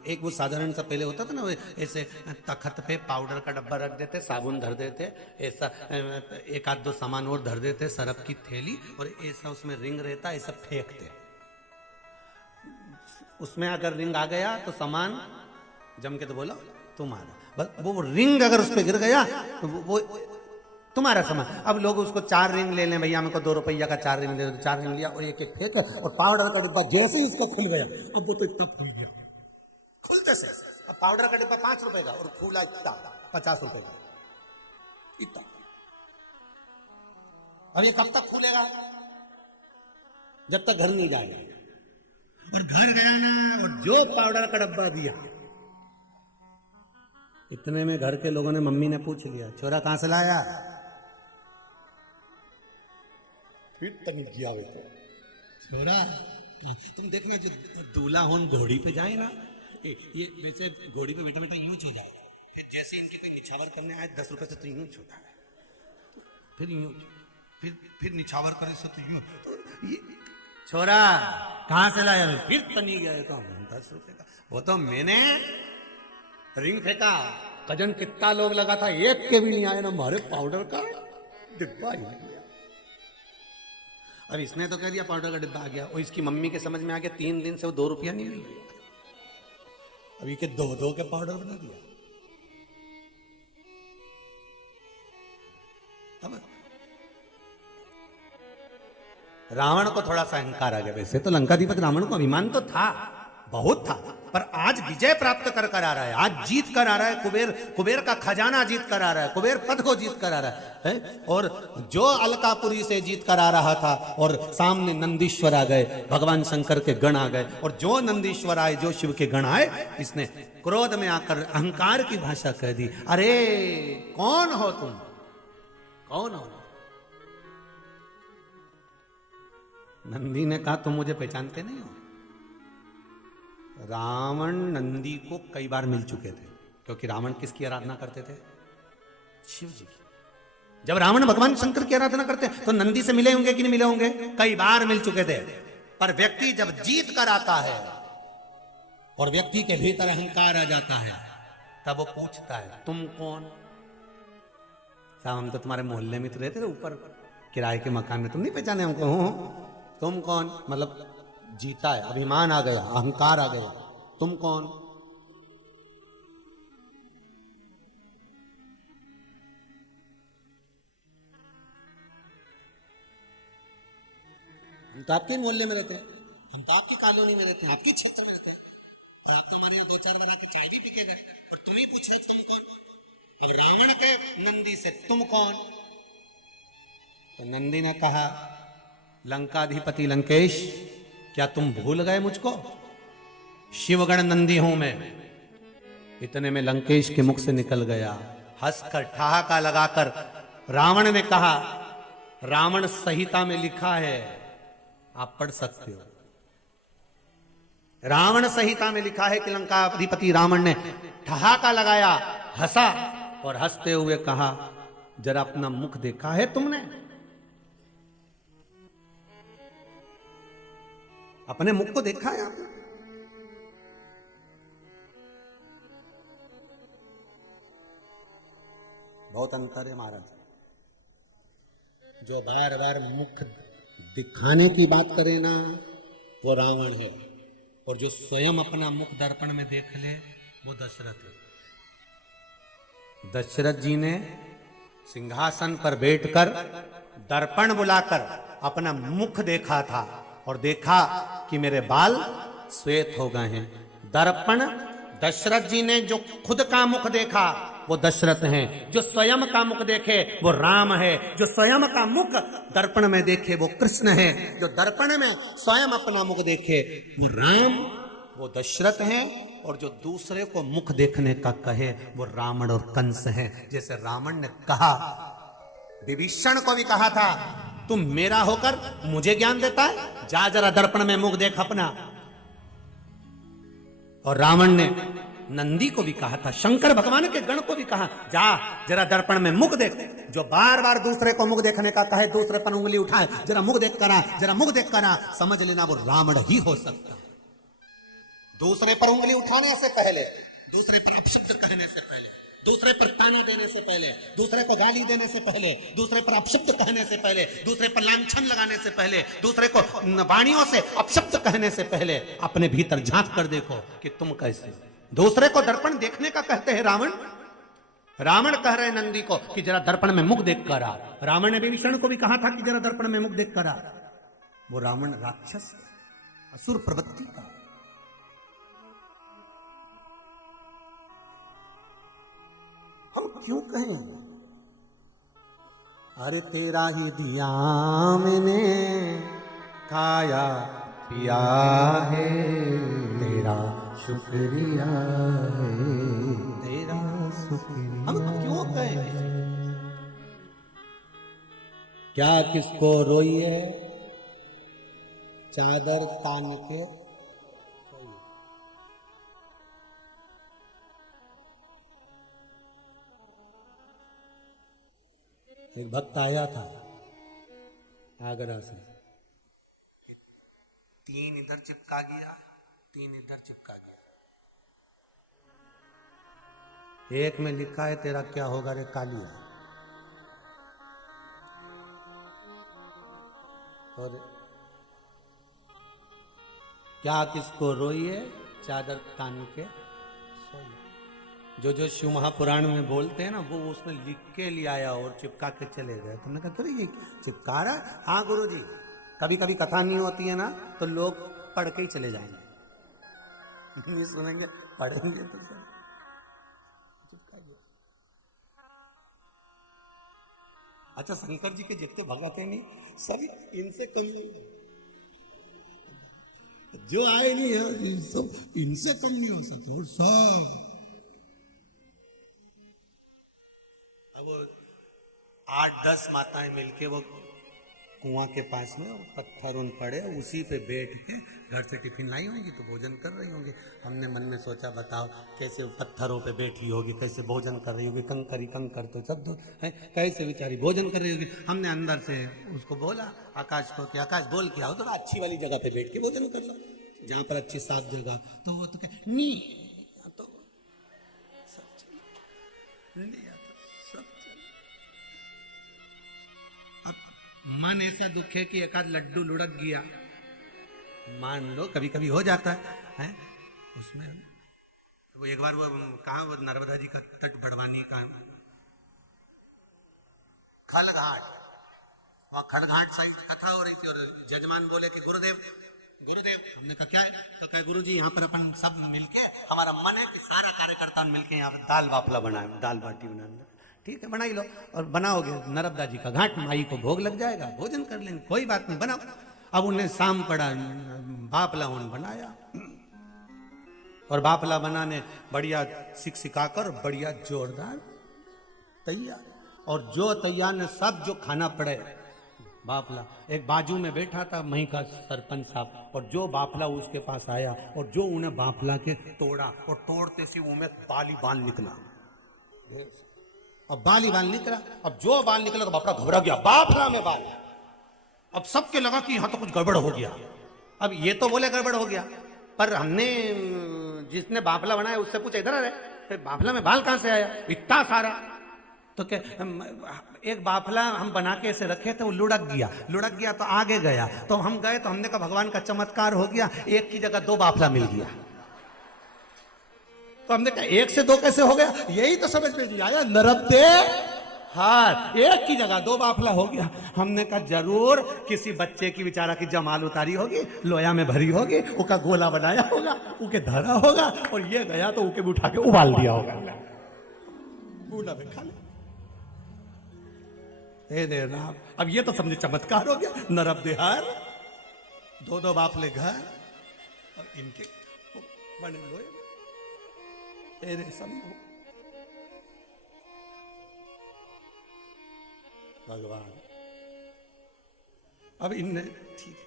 एक वो साधारण सा पहले होता था ना, ऐसे तखत पे पाउडर का डब्बा रख देते, साबुन धर देते, ऐसा एक आध दो सामान और धर देते, सरफ की थैली, और ऐसा उसमें रिंग रहता, ऐसा फेंकते। उसमें अगर रिंग आ गया तो सामान जम के तो बोलो तुम्हारा, बस वो रिंग अगर उस पर गिर गया तो वो तुम्हारा सामान। अब लोग उसको 4 रिंग ले लें, भैया हमको 2 रुपया का 4 रिंग दे दो, 4 रिंग लिया और एक एक फेंक, और पाउडर का डिब्बा जैसे ही उसको खुल गया, अब वो तो इतना खुल गया, खुलते से। अब पाउडर का डिब्बा 5 रुपए का और खुला इतना 50 रुपए का, इतना। अब ये कब तक खुलेगा? जब तक घर नहीं जाएगा। और घर गया ना, और जो पाउडर का डब्बा दिया, इतने में घर के लोगों ने, मम्मी ने पूछ लिया छोरा कहां से लाया? फिर तनी किया तो छोरा, तुम देखना जो दूल्हा होन घोड़ी पे जाए ना, ये वैसे घोड़ी पे बैठा बैठा यूं छो जाए, जैसे इनके कोई निछावर करने आए 10 रुपए से तो यूं छोटा है, फिर यूं, फिर निछावर करे से तो यूं, तो ये छोरा कहां से लाया? फिर तनी गया तो 10 रुपए का। वो तो मैंने रिंग फेंका, कजन कितना लोग लगा था, एक के भी नहीं आया ना, हमारे पाउडर का डिब्बा ही नहीं। अब इसने तो कह दिया पाउडर का डिब्बा आ गया, और इसकी मम्मी के समझ में आ गया 3 दिन से वो 2 रुपया नहीं मिल रहा। अभी के 2 के पाउडर बना दिया। अब रावण को थोड़ा सा अहंकार आ गया। वैसे तो लंकाधिपति रावण को अभिमान तो था, बहुत था, पर आज विजय प्राप्त कर कर आ रहा है, आज जीत कर आ रहा है। कुबेर का खजाना जीत कर आ रहा है, कुबेर पद को जीत कर आ रहा है। और जो अलकापुरी से जीत कर आ रहा था, और सामने नंदीश्वर आ गए, भगवान शंकर के गण आ गए, और जो नंदीश्वर आए, जो शिव के गण आए, इसने क्रोध में आकर अहंकार की भाषा कह दी, अरे कौन हो तुम, कौन हो? नंदी ने कहा तुम मुझे पहचानते नहीं हो। रावण नंदी को कई बार मिल चुके थे, क्योंकि रावण किसकी आराधना करते थे? शिव जी की। जब रावण भगवान शंकर की आराधना करते हैं तो नंदी से मिले होंगे कि नहीं मिले होंगे? कई बार मिल चुके थे। पर व्यक्ति जब जीत कर आता है और व्यक्ति के भीतर अहंकार आ जाता है, तब वो पूछता है तुम कौन? साहब हम तो तुम्हारे मोहल्ले में तो रहते थे, ऊपर किराए के मकान में, तुम नहीं पहचाने हमको? हो तुम कौन? मतलब जीता है, अभिमान आ गया, अहंकार आ गया, तुम कौन? हम तो आपके ही मोहल्ले में रहते हैं, हम तो आपकी कॉलोनी में रहते हैं, आपके क्षेत्र में रहते हैं, और आप तो हमारे यहाँ 2-4 बना के चाय भी पी के गए, और तुम ही पूछे तुम कौन? अब रावण के नंदी से तुम कौन? तो नंदी ने कहा, लंकाधिपति लंकेश, क्या तुम भूल गए मुझको? शिवगण नंदी हूं मैं। इतने में लंकेश के मुख से निकल गया, हंसकर ठहाका लगाकर रावण ने कहा, रावण संहिता में लिखा है, आप पढ़ सकते हो। रावण संहिता में लिखा है कि लंकाधिपति रावण ने ठहाका लगाया, हंसा और हंसते हुए कहा, जरा अपना मुख देखा है तुमने? अपने मुख को देखा है आपने? बहुत अंतर है महाराज। जो बार बार मुख दिखाने की बात करे ना, वो रावण है, और जो स्वयं अपना मुख दर्पण में देख ले, वो दशरथ है। दशरथ जी ने सिंहासन पर बैठकर दर्पण बुलाकर अपना मुख देखा था, और देखा कि मेरे बाल श्वेत हो गए हैं। दर्पण, दशरथ जी ने जो खुद का मुख देखा वो दशरथ हैं, जो स्वयं का मुख देखे वो राम है, जो स्वयं का मुख दर्पण में देखे वो कृष्ण है, जो दर्पण में स्वयं अपना मुख देखे वो राम, वो दशरथ हैं, और जो दूसरे को मुख देखने का कहे वो रावण और कंस हैं। जैसे रावण ने कहा, विभीषण को भी कहा था, तुम मेरा होकर मुझे ज्ञान देता है, जा जरा दर्पण में मुख देख अपना। और रावण ने नंदी को भी कहा था, शंकर भगवान के गण को भी कहा, जा जरा दर्पण में मुख देख। जो बार बार दूसरे को मुख देखने का कहे, दूसरे पर उंगली उठाए, जरा मुख देख करा, जरा मुख देख करा, समझ लेना वो रावण ही हो सकता है। दूसरे पर उंगली उठाने से पहले, दूसरे पर अपशब्द कहने से पहले, दूसरे पर ताना देने से पहले, दूसरे को गाली देने से पहले, दूसरे पर अपशब्द कहने से पहले, दूसरे पर लांछन लगाने से पहले, दूसरे को वाणियों से अपशब्द कहने से पहले अपने भीतर झांक कर देखो कि तुम कैसे। दूसरे को दर्पण देखने का कहते हैं रावण। रावण कह रहे नंदी को कि जरा दर्पण में मुख देख कर आ। रावण ने विभीषण को भी कहा था कि जरा दर्पण में मुख देख कर आ। वो रावण राक्षस, असुर प्रवृत्ति का। हम क्यों कहें, अरे तेरा ही दिया मैंने खाया पिया है, तेरा शुक्रिया है, तेरा शुक्रिया। हम क्यों कहें, क्या किसको रोइए, चादर तान के। एक भक्त आया था आगरा से, 3 इधर चिपका गया, 3 इधर चिपका गया। एक में लिखा है तेरा क्या होगा रे कालिया, और क्या किसको रोइए, चादर तान के सोइए। जो जो शिव महापुराण में बोलते हैं ना, वो उसमें लिख के ले आया और चिपका के चले गए। तुमने कहा ये चिपका रहा है? हाँ गुरु जी, कभी कभी कथा नहीं होती है ना, तो लोग पढ़ के ही चले जाएंगे, नहीं सुनेंगे, पढ़ेंगे तो सर चिपका गया। अच्छा, शंकर जी के जितने भगत है नहीं, सभी इनसे कम लोग जो आए नहीं है, सब इनसे कम नहीं हो सकता। और सब अब 8-10 माताएं मिलके वो कुआं के पास में पत्थर उन पड़े, उसी पे बैठ के घर से टिफिन लाई होंगी तो भोजन कर रही होंगी। हमने मन में सोचा, बताओ कैसे पत्थरों पे बैठी होगी, कैसे भोजन कर रही होगी, कंकर ही कंकर तो सब दो है, कैसे बेचारी भोजन कर रही होगी। हमने अंदर से उसको बोला आकाश को कि आकाश बोल के आओ, थोड़ा अच्छी वाली जगह पे बैठ के भोजन कर लो, जहाँ पर अच्छी साफ जगह। तो वो तो कहे नहीं, तो सब नहीं आता, सब मन ऐसा दुख है कि एक आध लड्डू लुढ़क गया, मान लो कभी कभी हो जाता है उसमें। वो एक बार वो कहाँ, वो नर्मदा जी का तट बढ़वानी का खलघाट, वहाँ खड़घाट साइड कथा हो रही थी और जजमान बोले कि गुरुदेव गुरुदेव, हमने कहा क्या है? तो कहे गुरु जी यहाँ पर अपन सब मिलके, हमारा मन है कि सारा कार्यकर्ता मिलके यहाँ पर दाल वाफला बनाए, दाल बाटी बनाए। ठीक है, बना ही लो। और बनाओगे नर्मदा जी का घाट, माई को भोग लग जाएगा, भोजन कर लेंगे, कोई बात नहीं, बनाओ। अब उन्हें शाम पड़ा, बापला उन बनाया और बापला बनाने बढ़िया सिकाकर बढ़िया जोरदार तैयार। और जो तैयार ने सब जो खाना पड़े बापला, एक बाजू में बैठा था मही का सरपंच साहब, और जो बापला उसके पास आया और जो उन्हें बापला के तोड़ा, और तोड़ते से उनमें बाली बाल निकला। अब बाली बाल निकला, अब जो बाल निकला तो बापला घबरा गया, बापला में बाल। अब सबके लगा कि यहां तो कुछ गड़बड़ हो गया। अब ये तो बोले गड़बड़ हो गया, पर हमने जिसने बापला बनाया उससे पूछा, इधर आ रहे बापला में बाल कहां से आया इतना सारा? तो क्या, एक बाफला हम बना के ऐसे रखे थे, वो लुढ़क गया तो आगे गया, तो हम गए तो हमने कहा भगवान का चमत्कार हो गया, एक की जगह 2 बाफला मिल गया। तो हमने कहा 1 से 2 कैसे हो गया? यही तो समझ में नहीं आया, नरबदे हार, एक की जगह 2 बाफला हो गया। हमने कहा जरूर किसी बच्चे की बेचारा की जमाल उतारी होगी, लोया में भरी होगी, उसका गोला बनाया होगा, उके धरा होगा, और ये गया तो उके उठा के उबाल दिया होगा, बूढ़ा में खा ले। राम, अब ये तो समझे चमत्कार हो गया। नरब देहार, 2 बाफले घर और इनके बने लोए तेरे समूह। भगवान अब इनने ठीक,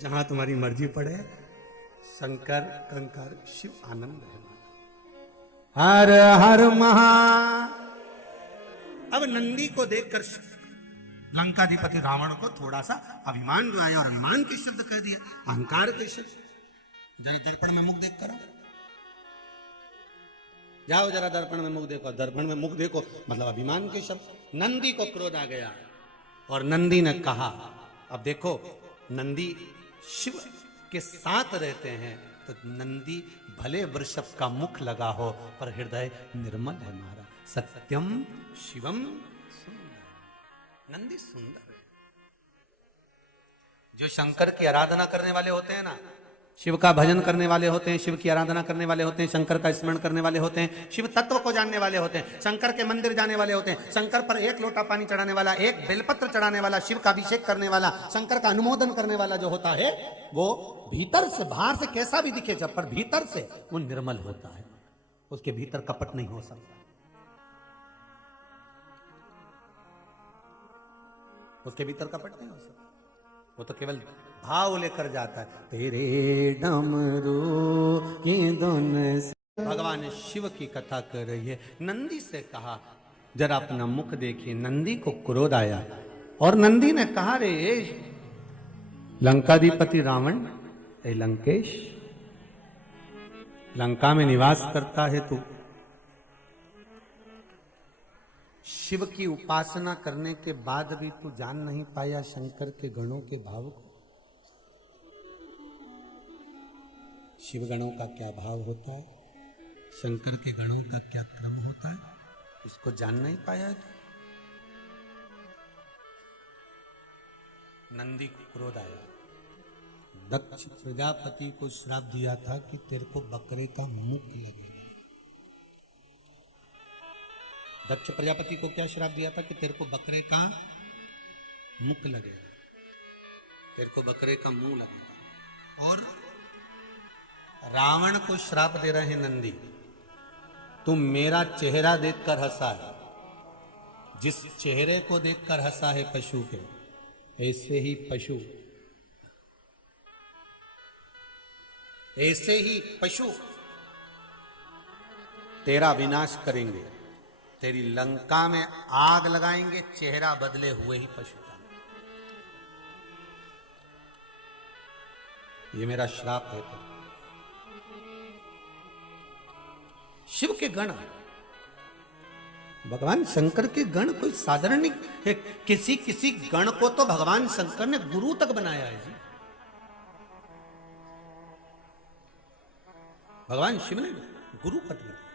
जहां तुम्हारी मर्जी पड़े, शंकर कंकर शिव आनंद है। हर हर महा। अब नंदी को देखकर लंकाधिपति रावण को थोड़ा सा अभिमान जो आया, और अभिमान के शब्द कह दिया, अहंकार के शब्द। जरा दर्पण में मुख देख करो, जाओ जरा दर्पण में मुख देखो, दर्पण में मुख देखो, मतलब अभिमान के शब्द। नंदी को क्रोध आ गया और नंदी ने कहा, अब देखो नंदी शिव के साथ रहते हैं, तो नंदी भले वृषभ का मुख लगा हो पर हृदय निर्मल है हमारा। सत्यम शिवम, नंदी सुंदर है। जो शंकर की आराधना करने वाले होते हैं ना, शिव का भजन करने वाले होते हैं, शिव की आराधना करने वाले होते हैं, शंकर का स्मरण करने वाले होते हैं, शिव तत्व को जानने वाले होते हैं, शंकर के मंदिर जाने वाले होते हैं, शंकर पर 1 लोटा पानी चढ़ाने वाला, 1 बेलपत्र चढ़ाने वाला, शिव का अभिषेक करने वाला, शंकर का अनुमोदन करने वाला जो होता है, वो भीतर से, बाहर से कैसा भी दिखे जब, पर भीतर से वो निर्मल होता है, उसके भीतर कपट नहीं हो सकता, उसके भीतर कपट नहीं हो सकता, वो तो केवल भाव लेकर जाता है। तेरे डमरू की धुन से भगवान शिव की कथा कर रही है। नंदी से कहा जरा अपना मुख देखिए। नंदी को क्रोध आया और नंदी ने कहा, रे लंकाधिपति रावण, ए लंकेश, लंका में निवास करता है तू, शिव की उपासना करने के बाद भी तू जान नहीं पाया शंकर के गणों के भाव को। शिव गणों का क्या भाव होता है, शंकर के गणों का क्या क्रम होता है, इसको जान नहीं पाया है तू। नंदी को क्रोध आया। दक्ष प्रजापति को श्राप दिया था कि तेरे को बकरे का मुख लगेगा। दक्ष प्रजापति को क्या श्राप दिया था कि तेरे को बकरे का मुख लगेगा, तेरे को बकरे का मुंह लगेगा। और रावण को श्राप दे रहे हैं नंदी, तुम मेरा चेहरा देखकर हंसा है, जिस चेहरे को देखकर हंसा है पशु के, ऐसे ही पशु, ऐसे ही पशु तेरा विनाश करेंगे, तेरी लंका में आग लगाएंगे, चेहरा बदले हुए ही पशु का। ये मेरा श्राप है। तो शिव के गण, भगवान शंकर के गण कोई साधारण नहीं है। किसी किसी गण को तो भगवान शंकर ने गुरु तक बनाया है जी। भगवान शिव ने गुरु पद बनाया।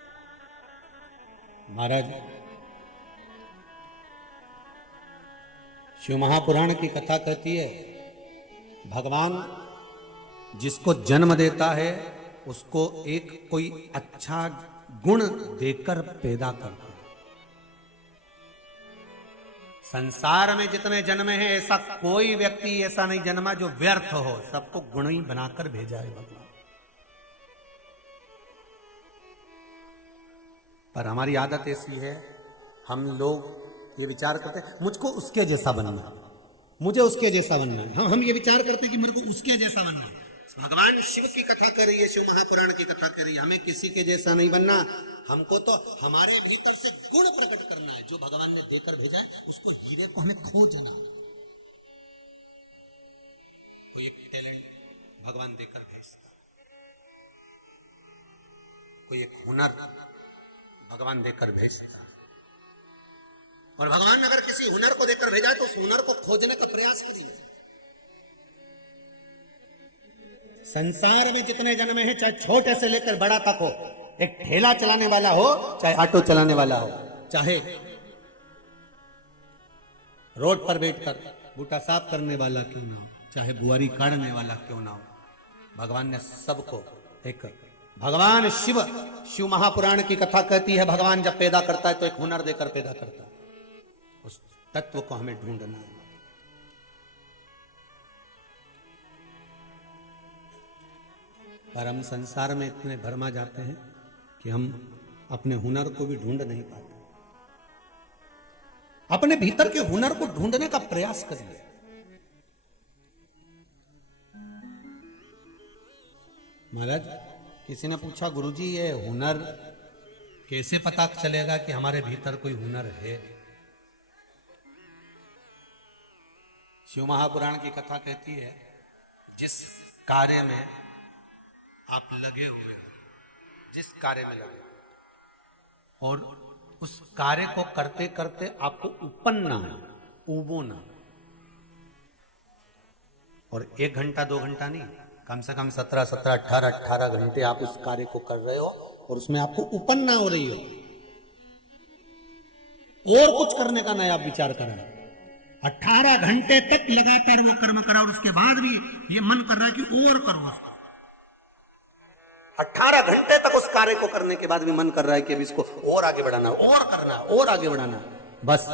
महाराज शिव महापुराण की कथा कहती है भगवान जिसको जन्म देता है उसको एक कोई अच्छा गुण देकर पैदा करता है। संसार में जितने जन्मे हैं ऐसा कोई व्यक्ति ऐसा नहीं जन्मा जो व्यर्थ हो, सबको गुण ही बनाकर भेजा है भगवान। पर हमारी आदत ऐसी है, हम लोग ये विचार करते हैं मुझको उसके जैसा बनना है, मुझे उसके जैसा बनना है। हम ये विचार करते हैं कि मेरे को उसके जैसा बनना है। भगवान शिव की कथा कर रही है, शिव महापुराण की कथा कर रही है, हमें किसी के जैसा नहीं बनना, हमको तो हमारे भीतर से गुण प्रकट करना है। जो भगवान ने देकर भेजा है उसको हीरे को हमें खोजना है। कोई एक टैलेंट भगवान देकर भेजता है, कोई एक हुनर भगवान देकर भेजता है, और भगवान अगर किसी हुनर को देकर भेजा है तो उस हुनर को खोजने का प्रयास करिए। संसार में जितने जन्म हैं, चाहे छोटे से लेकर बड़ा तक हो, एक ठेला चलाने वाला हो, चाहे ऑटो चलाने वाला हो, चाहे रोड पर बैठकर बूटा साफ करने वाला क्यों ना हो, चाहे बुआरी काटने वाला क्यों ना हो, भगवान ने सबको एक भगवान शिव, शिव महापुराण की कथा कहती है भगवान जब पैदा करता है तो एक हुनर देकर पैदा करता है। उस तत्व को हमें ढूंढना है। पर हम संसार में इतने भरमा जाते हैं कि हम अपने हुनर को भी ढूंढ नहीं पाते। अपने भीतर के हुनर को ढूंढने का प्रयास करिए। महाराज किसी ने पूछा गुरुजी ये हुनर कैसे पता चलेगा कि हमारे भीतर कोई हुनर है? शिव महापुराण की कथा कहती है जिस कार्य में आप लगे हुए हो, जिस कार्य में लगे और उस कार्य को करते करते आपको उपन्ना है, उबोना, और 1 घंटा 2 घंटा नहीं, कम से कम 17 18 घंटे आप उस कार्य को कर रहे हो और उसमें आपको उपन्ना हो रही हो, और कुछ करने का नया विचार कर रहे हैं। 18 घंटे तक लगातार वो कर्म करा और उसके बाद भी ये मन कर रहा है कि और करो उसको। 18 घंटे तक उस कार्य को करने के बाद भी मन कर रहा है कि अब इसको और आगे बढ़ाना, और करना, और आगे बढ़ाना। बस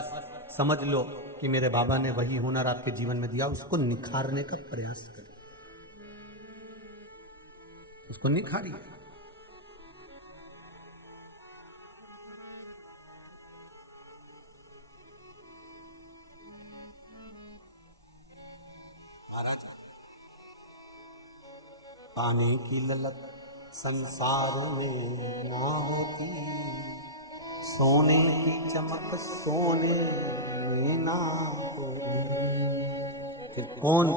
समझ लो कि मेरे बाबा ने वही हुनर आपके जीवन में दिया, उसको निखारने का प्रयास करें, उसको निखारिए। महाराज पाने की ललक संसार में ना होती, सोने की चमक सोने में ना होती। फिर कौन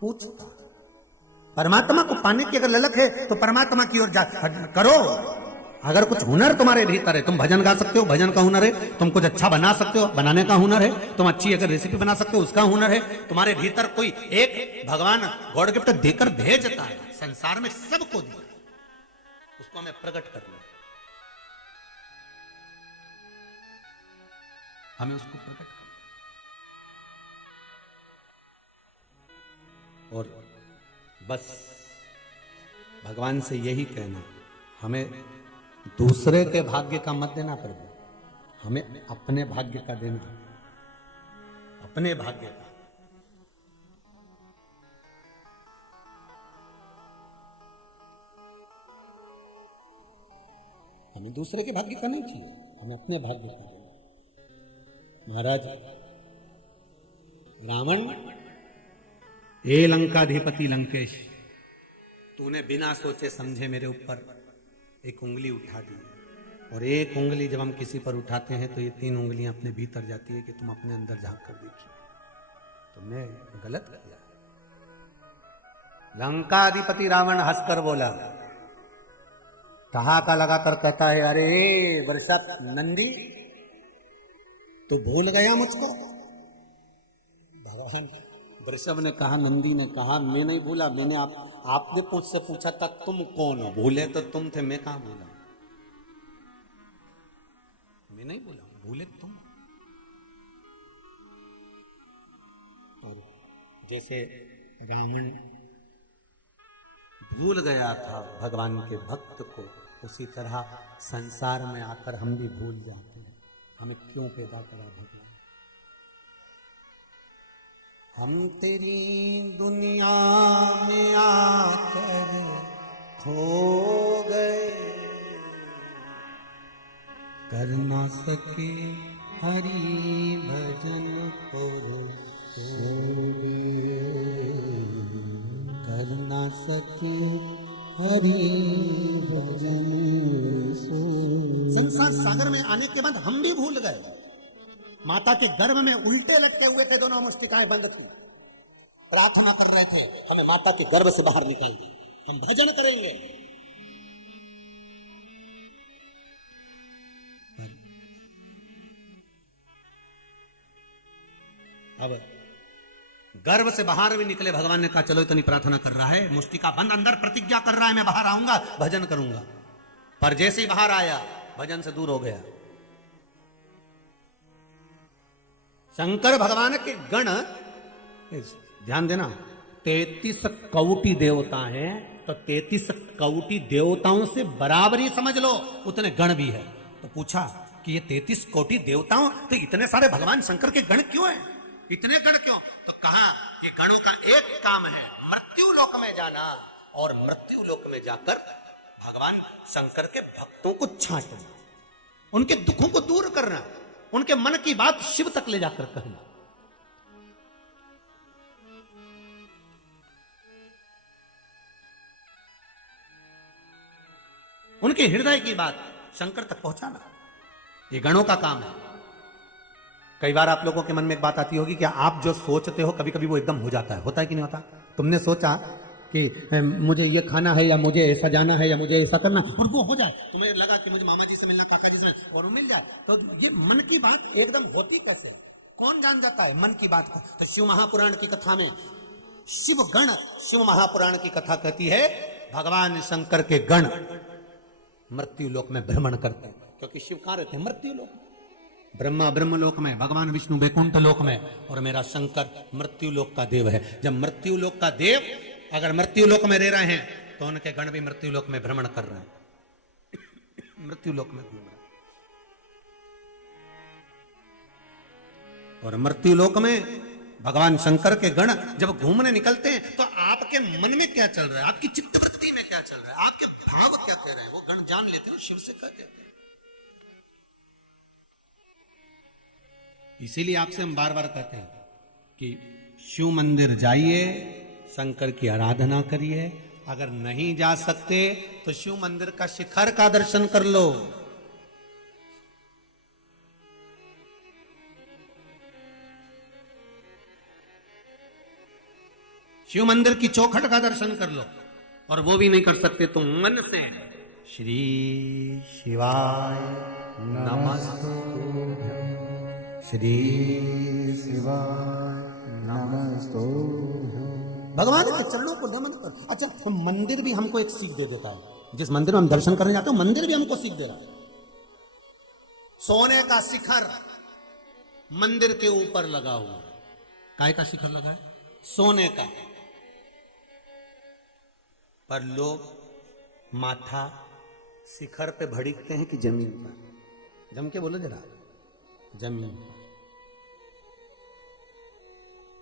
पूछता? परमात्मा को पाने की अगर ललक है तो परमात्मा की ओर जा करो। अगर कुछ हुनर तुम्हारे भीतर है, तुम भजन गा सकते हो, भजन का हुनर है, तुम कुछ अच्छा बना सकते हो, बनाने का हुनर है, तुम अच्छी अगर रेसिपी बना सकते हो, उसका हुनर है, तुम्हारे भीतर कोई एक भगवान गॉड गिफ्ट देकर भेजता है, संसार में सबको दिया, उसको हमें प्रकट करना है, हमें उसको प्रकट करना। और बस भगवान से यही कहना, हमें दूसरे के भाग्य का मत देना प्रभु, हमें अपने भाग्य का देना, अपने भाग्य का। हमें दूसरे के भाग्य का नहीं चाहिए, हमें अपने भाग्य का देना। महाराज रावण, हे लंकाधिपति लंकेश, तूने बिना सोचे समझे मेरे ऊपर एक उंगली उठा दी, और एक उंगली जब हम किसी पर उठाते हैं तो ये 3 उंगलियां अपने भीतर जाती है कि तुम अपने अंदर झांक कर देखिए, तुमने गलत किया। लंकाधिपति रावण हंसकर बोला, ठहाका लगाकर कहता है, अरे वर्षा नंदी, तो भूल गया मुझको? भगवान वृषभ ने कहा, नंदी ने कहा, मैं नहीं भूला, मैंने आपने मुझसे पूछा था तुम कौन हो, भूले तो तुम थे, मैं कहां भूला, मैं नहीं भूला, भूले तुम। जैसे रावण भूल गया था भगवान के भक्त को, उसी तरह संसार में आकर हम भी भूल जाते हैं हमें क्यों पैदा करा भगवान। हम तेरी दुनिया में आकर खो गए, कर ना सके हरि भजन और कर ना सके हरि भजन। संसार सागर में आने के बाद हम भी भूल गए, माता के गर्भ में उल्टे लटके हुए थे, दोनों मुष्टिकाएं बंद थी, प्रार्थना कर रहे थे हमें माता के गर्भ से बाहर निकाल दे, हम भजन करेंगे। अब गर्भ से बाहर भी निकले, भगवान ने कहा चलो इतनी प्रार्थना कर रहा है, मुष्टिका बंद, अंदर प्रतिज्ञा कर रहा है मैं बाहर आऊंगा भजन करूंगा, पर जैसे ही बाहर आया भजन से दूर हो गया। शंकर भगवान के गण, ध्यान देना, 33 कोटि देवता हैं, तो 33 कोटि देवताओं से बराबरी समझ लो उतने गण भी है। तो पूछा कि ये 33 कोटि देवताओं, तो इतने सारे भगवान शंकर के गण क्यों हैं, इतने गण क्यों? तो कहा ये गणों का एक काम है मृत्यु लोक में जाना, और मृत्यु लोक में जाकर भगवान शंकर के भक्तों को छांटना, उनके दुखों को दूर करना, उनके मन की बात शिव तक ले जाकर कहना। उनके हृदय की बात शंकर तक पहुंचाना, ये गणों का काम है। कई बार आप लोगों के मन में एक बात आती होगी कि आप जो सोचते हो कभी कभी वो एकदम हो जाता है, होता है कि नहीं होता? तुमने सोचा कि मुझे ये खाना है या मुझे ऐसा जाना है या मुझे ऐसा करना, और वो हो जाए, तुम्हें लगा कि मुझे मामा जी से मिलना, काका जी से, और वो मिल जाए, तो ये मन की बात एकदम होती कैसे? कौन जान जाता है मन की बात को? तो शिव महापुराण की कथा में शिव गण, शिव महापुराण की कथा कहती है भगवान शंकर के गण मृत्यु लोक में भ्रमण करते हैं, क्योंकि शिव कहां रहते हैं? मृत्यु लोक। ब्रह्मा ब्रह्म लोक में, भगवान विष्णु वैकुंठ लोक में, और मेरा शंकर मृत्यु लोक का देव है। जब मृत्यु लोक का देव अगर मृत्यु लोक में रह रहे हैं तो उनके गण भी मृत्यु लोक में भ्रमण कर रहे हैं, मृत्यु लोक में घूम रहे हैं। और मृत्यु लोक में भगवान शंकर के गण जब घूमने निकलते हैं तो आपके मन में क्या चल रहा है, आपकी चित्तवृत्ति में क्या चल रहा है, आपके भाव क्या कह रहे हैं, वो गण जान लेते हैं, शिव से कह देते हैं। इसीलिए आपसे हम बार बार कहते हैं कि शिव मंदिर जाइए, शंकर की आराधना करिए। अगर नहीं जा सकते तो शिव मंदिर का शिखर का दर्शन कर लो, शिव मंदिर की चौखट का दर्शन कर लो, और वो भी नहीं कर सकते तो मन से श्री शिवाय नमस्तुभ्यं, श्री शिवाय नमस्तुभ्यं। भगवान के चरणों को नमन कर। अच्छा, तो मंदिर भी हमको एक सीख दे देता है, जिस मंदिर में हम दर्शन करने जाते हैं मंदिर भी हमको सीख दे रहा है। सोने का शिखर मंदिर के ऊपर लगा हुआ है। काय का शिखर लगा है? सोने का। पर लोग माथा शिखर पे भड़कते हैं कि जमीन पर? जम के बोलो जरा, जमीन पर।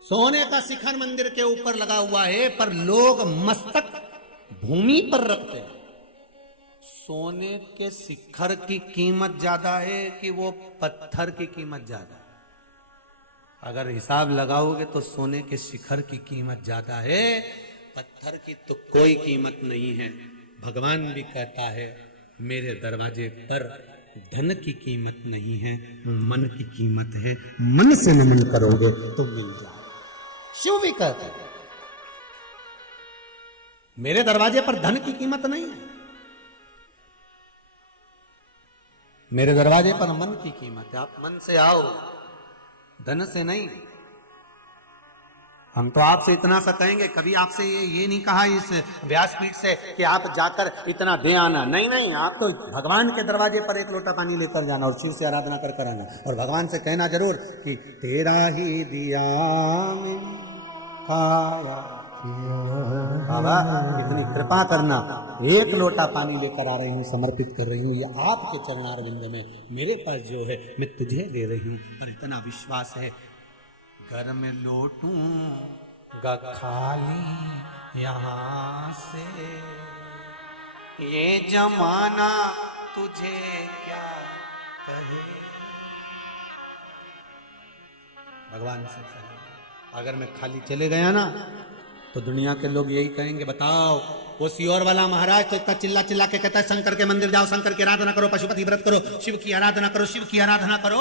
सोने का शिखर मंदिर के ऊपर लगा हुआ है, पर लोग मस्तक भूमि पर रखते हैं। सोने के शिखर की कीमत ज्यादा है कि वो पत्थर की कीमत ज्यादा है? अगर हिसाब लगाओगे तो सोने के शिखर की कीमत ज्यादा है, पत्थर की तो कोई कीमत नहीं है। भगवान भी कहता है मेरे दरवाजे पर धन की कीमत नहीं है, मन की कीमत है। मन से नमन करोगे तो मिल जाए। शिव भी कहते हैं मेरे दरवाजे पर धन की कीमत नहीं है, मेरे दरवाजे पर मन की कीमत है। आप मन से आओ, धन से नहीं। हम तो आपसे इतना सा कहेंगे, कभी आपसे ये नहीं कहा इस व्यासपीठ से कि आप जाकर इतना दे आना। नहीं नहीं, आप तो भगवान के दरवाजे पर एक लोटा पानी लेकर जाना और शिव से आराधना कर कर आना, और भगवान से कहना जरूर कि तेरा ही दिया खाया। बाबा इतनी कृपा करना, एक लोटा पानी लेकर आ रही हूँ, समर्पित कर रही हूँ, ये आपके चरणारविंद में, मेरे पास जो है मैं तुझे दे रही हूँ। और इतना विश्वास है, घर में लौटूंगा खाली यहाँ से, ये जमाना तुझे क्या कहे। भगवान से कहे, अगर मैं खाली चले गया ना तो दुनिया के लोग यही कहेंगे, बताओ वो सियोर वाला महाराज तो इतना चिल्ला चिल्ला के कहता है शंकर के मंदिर जाओ, शंकर की आराधना करो, पशुपति व्रत करो, शिव की आराधना करो, शिव की आराधना करो,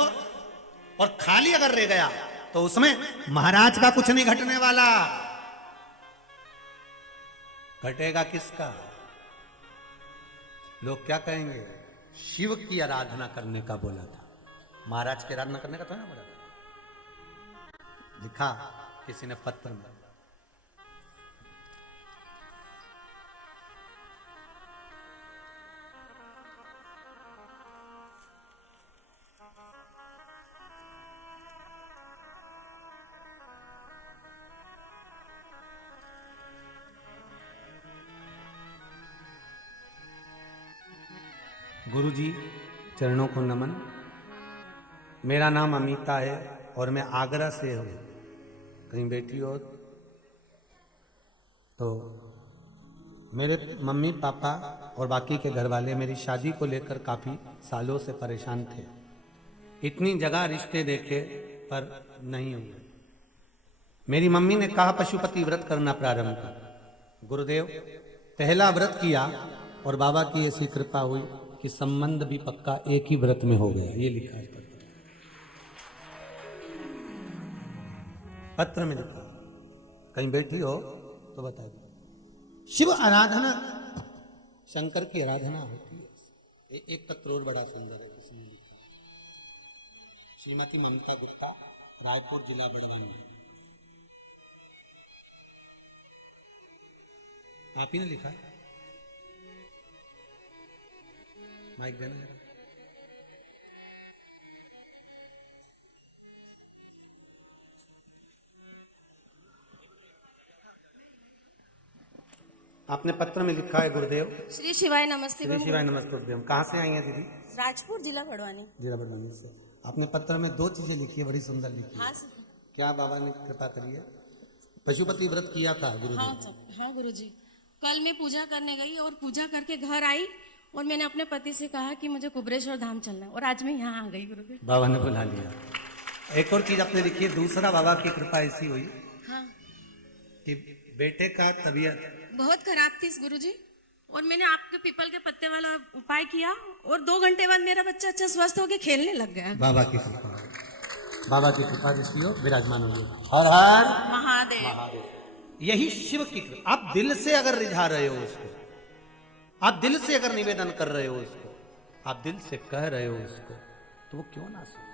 और खाली अगर रह गया तो उसमें महाराज का कुछ नहीं घटने वाला, घटेगा किसका? लोग क्या कहेंगे? शिव की आराधना करने का बोला था, महाराज की आराधना करने का थोड़ा ना बोला था। लिखा किसी ने पत्र में, गुरुजी चरणों को नमन। मेरा नाम अमिता है और मैं आगरा से हूँ। कहीं बैठी हो तो मेरे मम्मी पापा और बाकी के घर वाले मेरी शादी को लेकर काफ़ी सालों से परेशान थे। इतनी जगह रिश्ते देखे पर नहीं हुए। मेरी मम्मी ने कहा पशुपति व्रत करना प्रारंभ कर। गुरुदेव पहला व्रत किया और बाबा की ऐसी कृपा हुई कि संबंध भी पक्का एक ही व्रत में हो गया। ये लिखा है पत्र में, लिखा। कहीं बैठी हो तो बता दो। शिव आराधना, शंकर की आराधना होती है। एक पत्र और बड़ा सुंदर है, किसी ने लिखा, श्रीमती ममता गुप्ता, रायपुर जिला बड़वानी। आप ही ने लिखा है। माइक देना जरा। आपने पत्र में लिखा है गुरुदेव। श्री शिवाय नमस्ते। श्री शिवाय नमस्ते। कहाँ से आई हैं दीदी? राजपुर जिला बड़वानी। जिला बड़वानी से। आपने पत्र में दो चीजें लिखी है, बड़ी सुंदर लिखी है। हाँ सर। क्या बाबा ने कृपा करी है? पशुपति व्रत किया था गुरुदेव। हाँ सर, हाँ गुरुजी। कल मैं पूजा करने गई और पूजा करके घर आई और मैंने अपने पति से कहा कि मुझे कुबरेश्वर धाम चलना है, और आज मैं यहाँ आ गई गुरुदेव। बाबा ने बुला लिया। एक और चीज आपने लिखी है, दूसरा बाबा की कृपा ऐसी हुई हाँ कि बेटे का तबीयत बहुत खराब थी गुरुजी, और मैंने आपके पीपल के पत्ते वाला उपाय किया और 2 घंटे बाद मेरा बच्चा अच्छा स्वस्थ होकर खेलने लग गया। बाबा की कृपा, बाबा की कृपा जिसकी हो विराजमान हो। हर हर महादेव। महादेव। यही शिव की कृपा। आप दिल से अगर रिझा रहे हो उसको, आप दिल से अगर निवेदन कर रहे हो उसको, आप दिल से कह रहे हो उसको, तो वो क्यों ना सुने।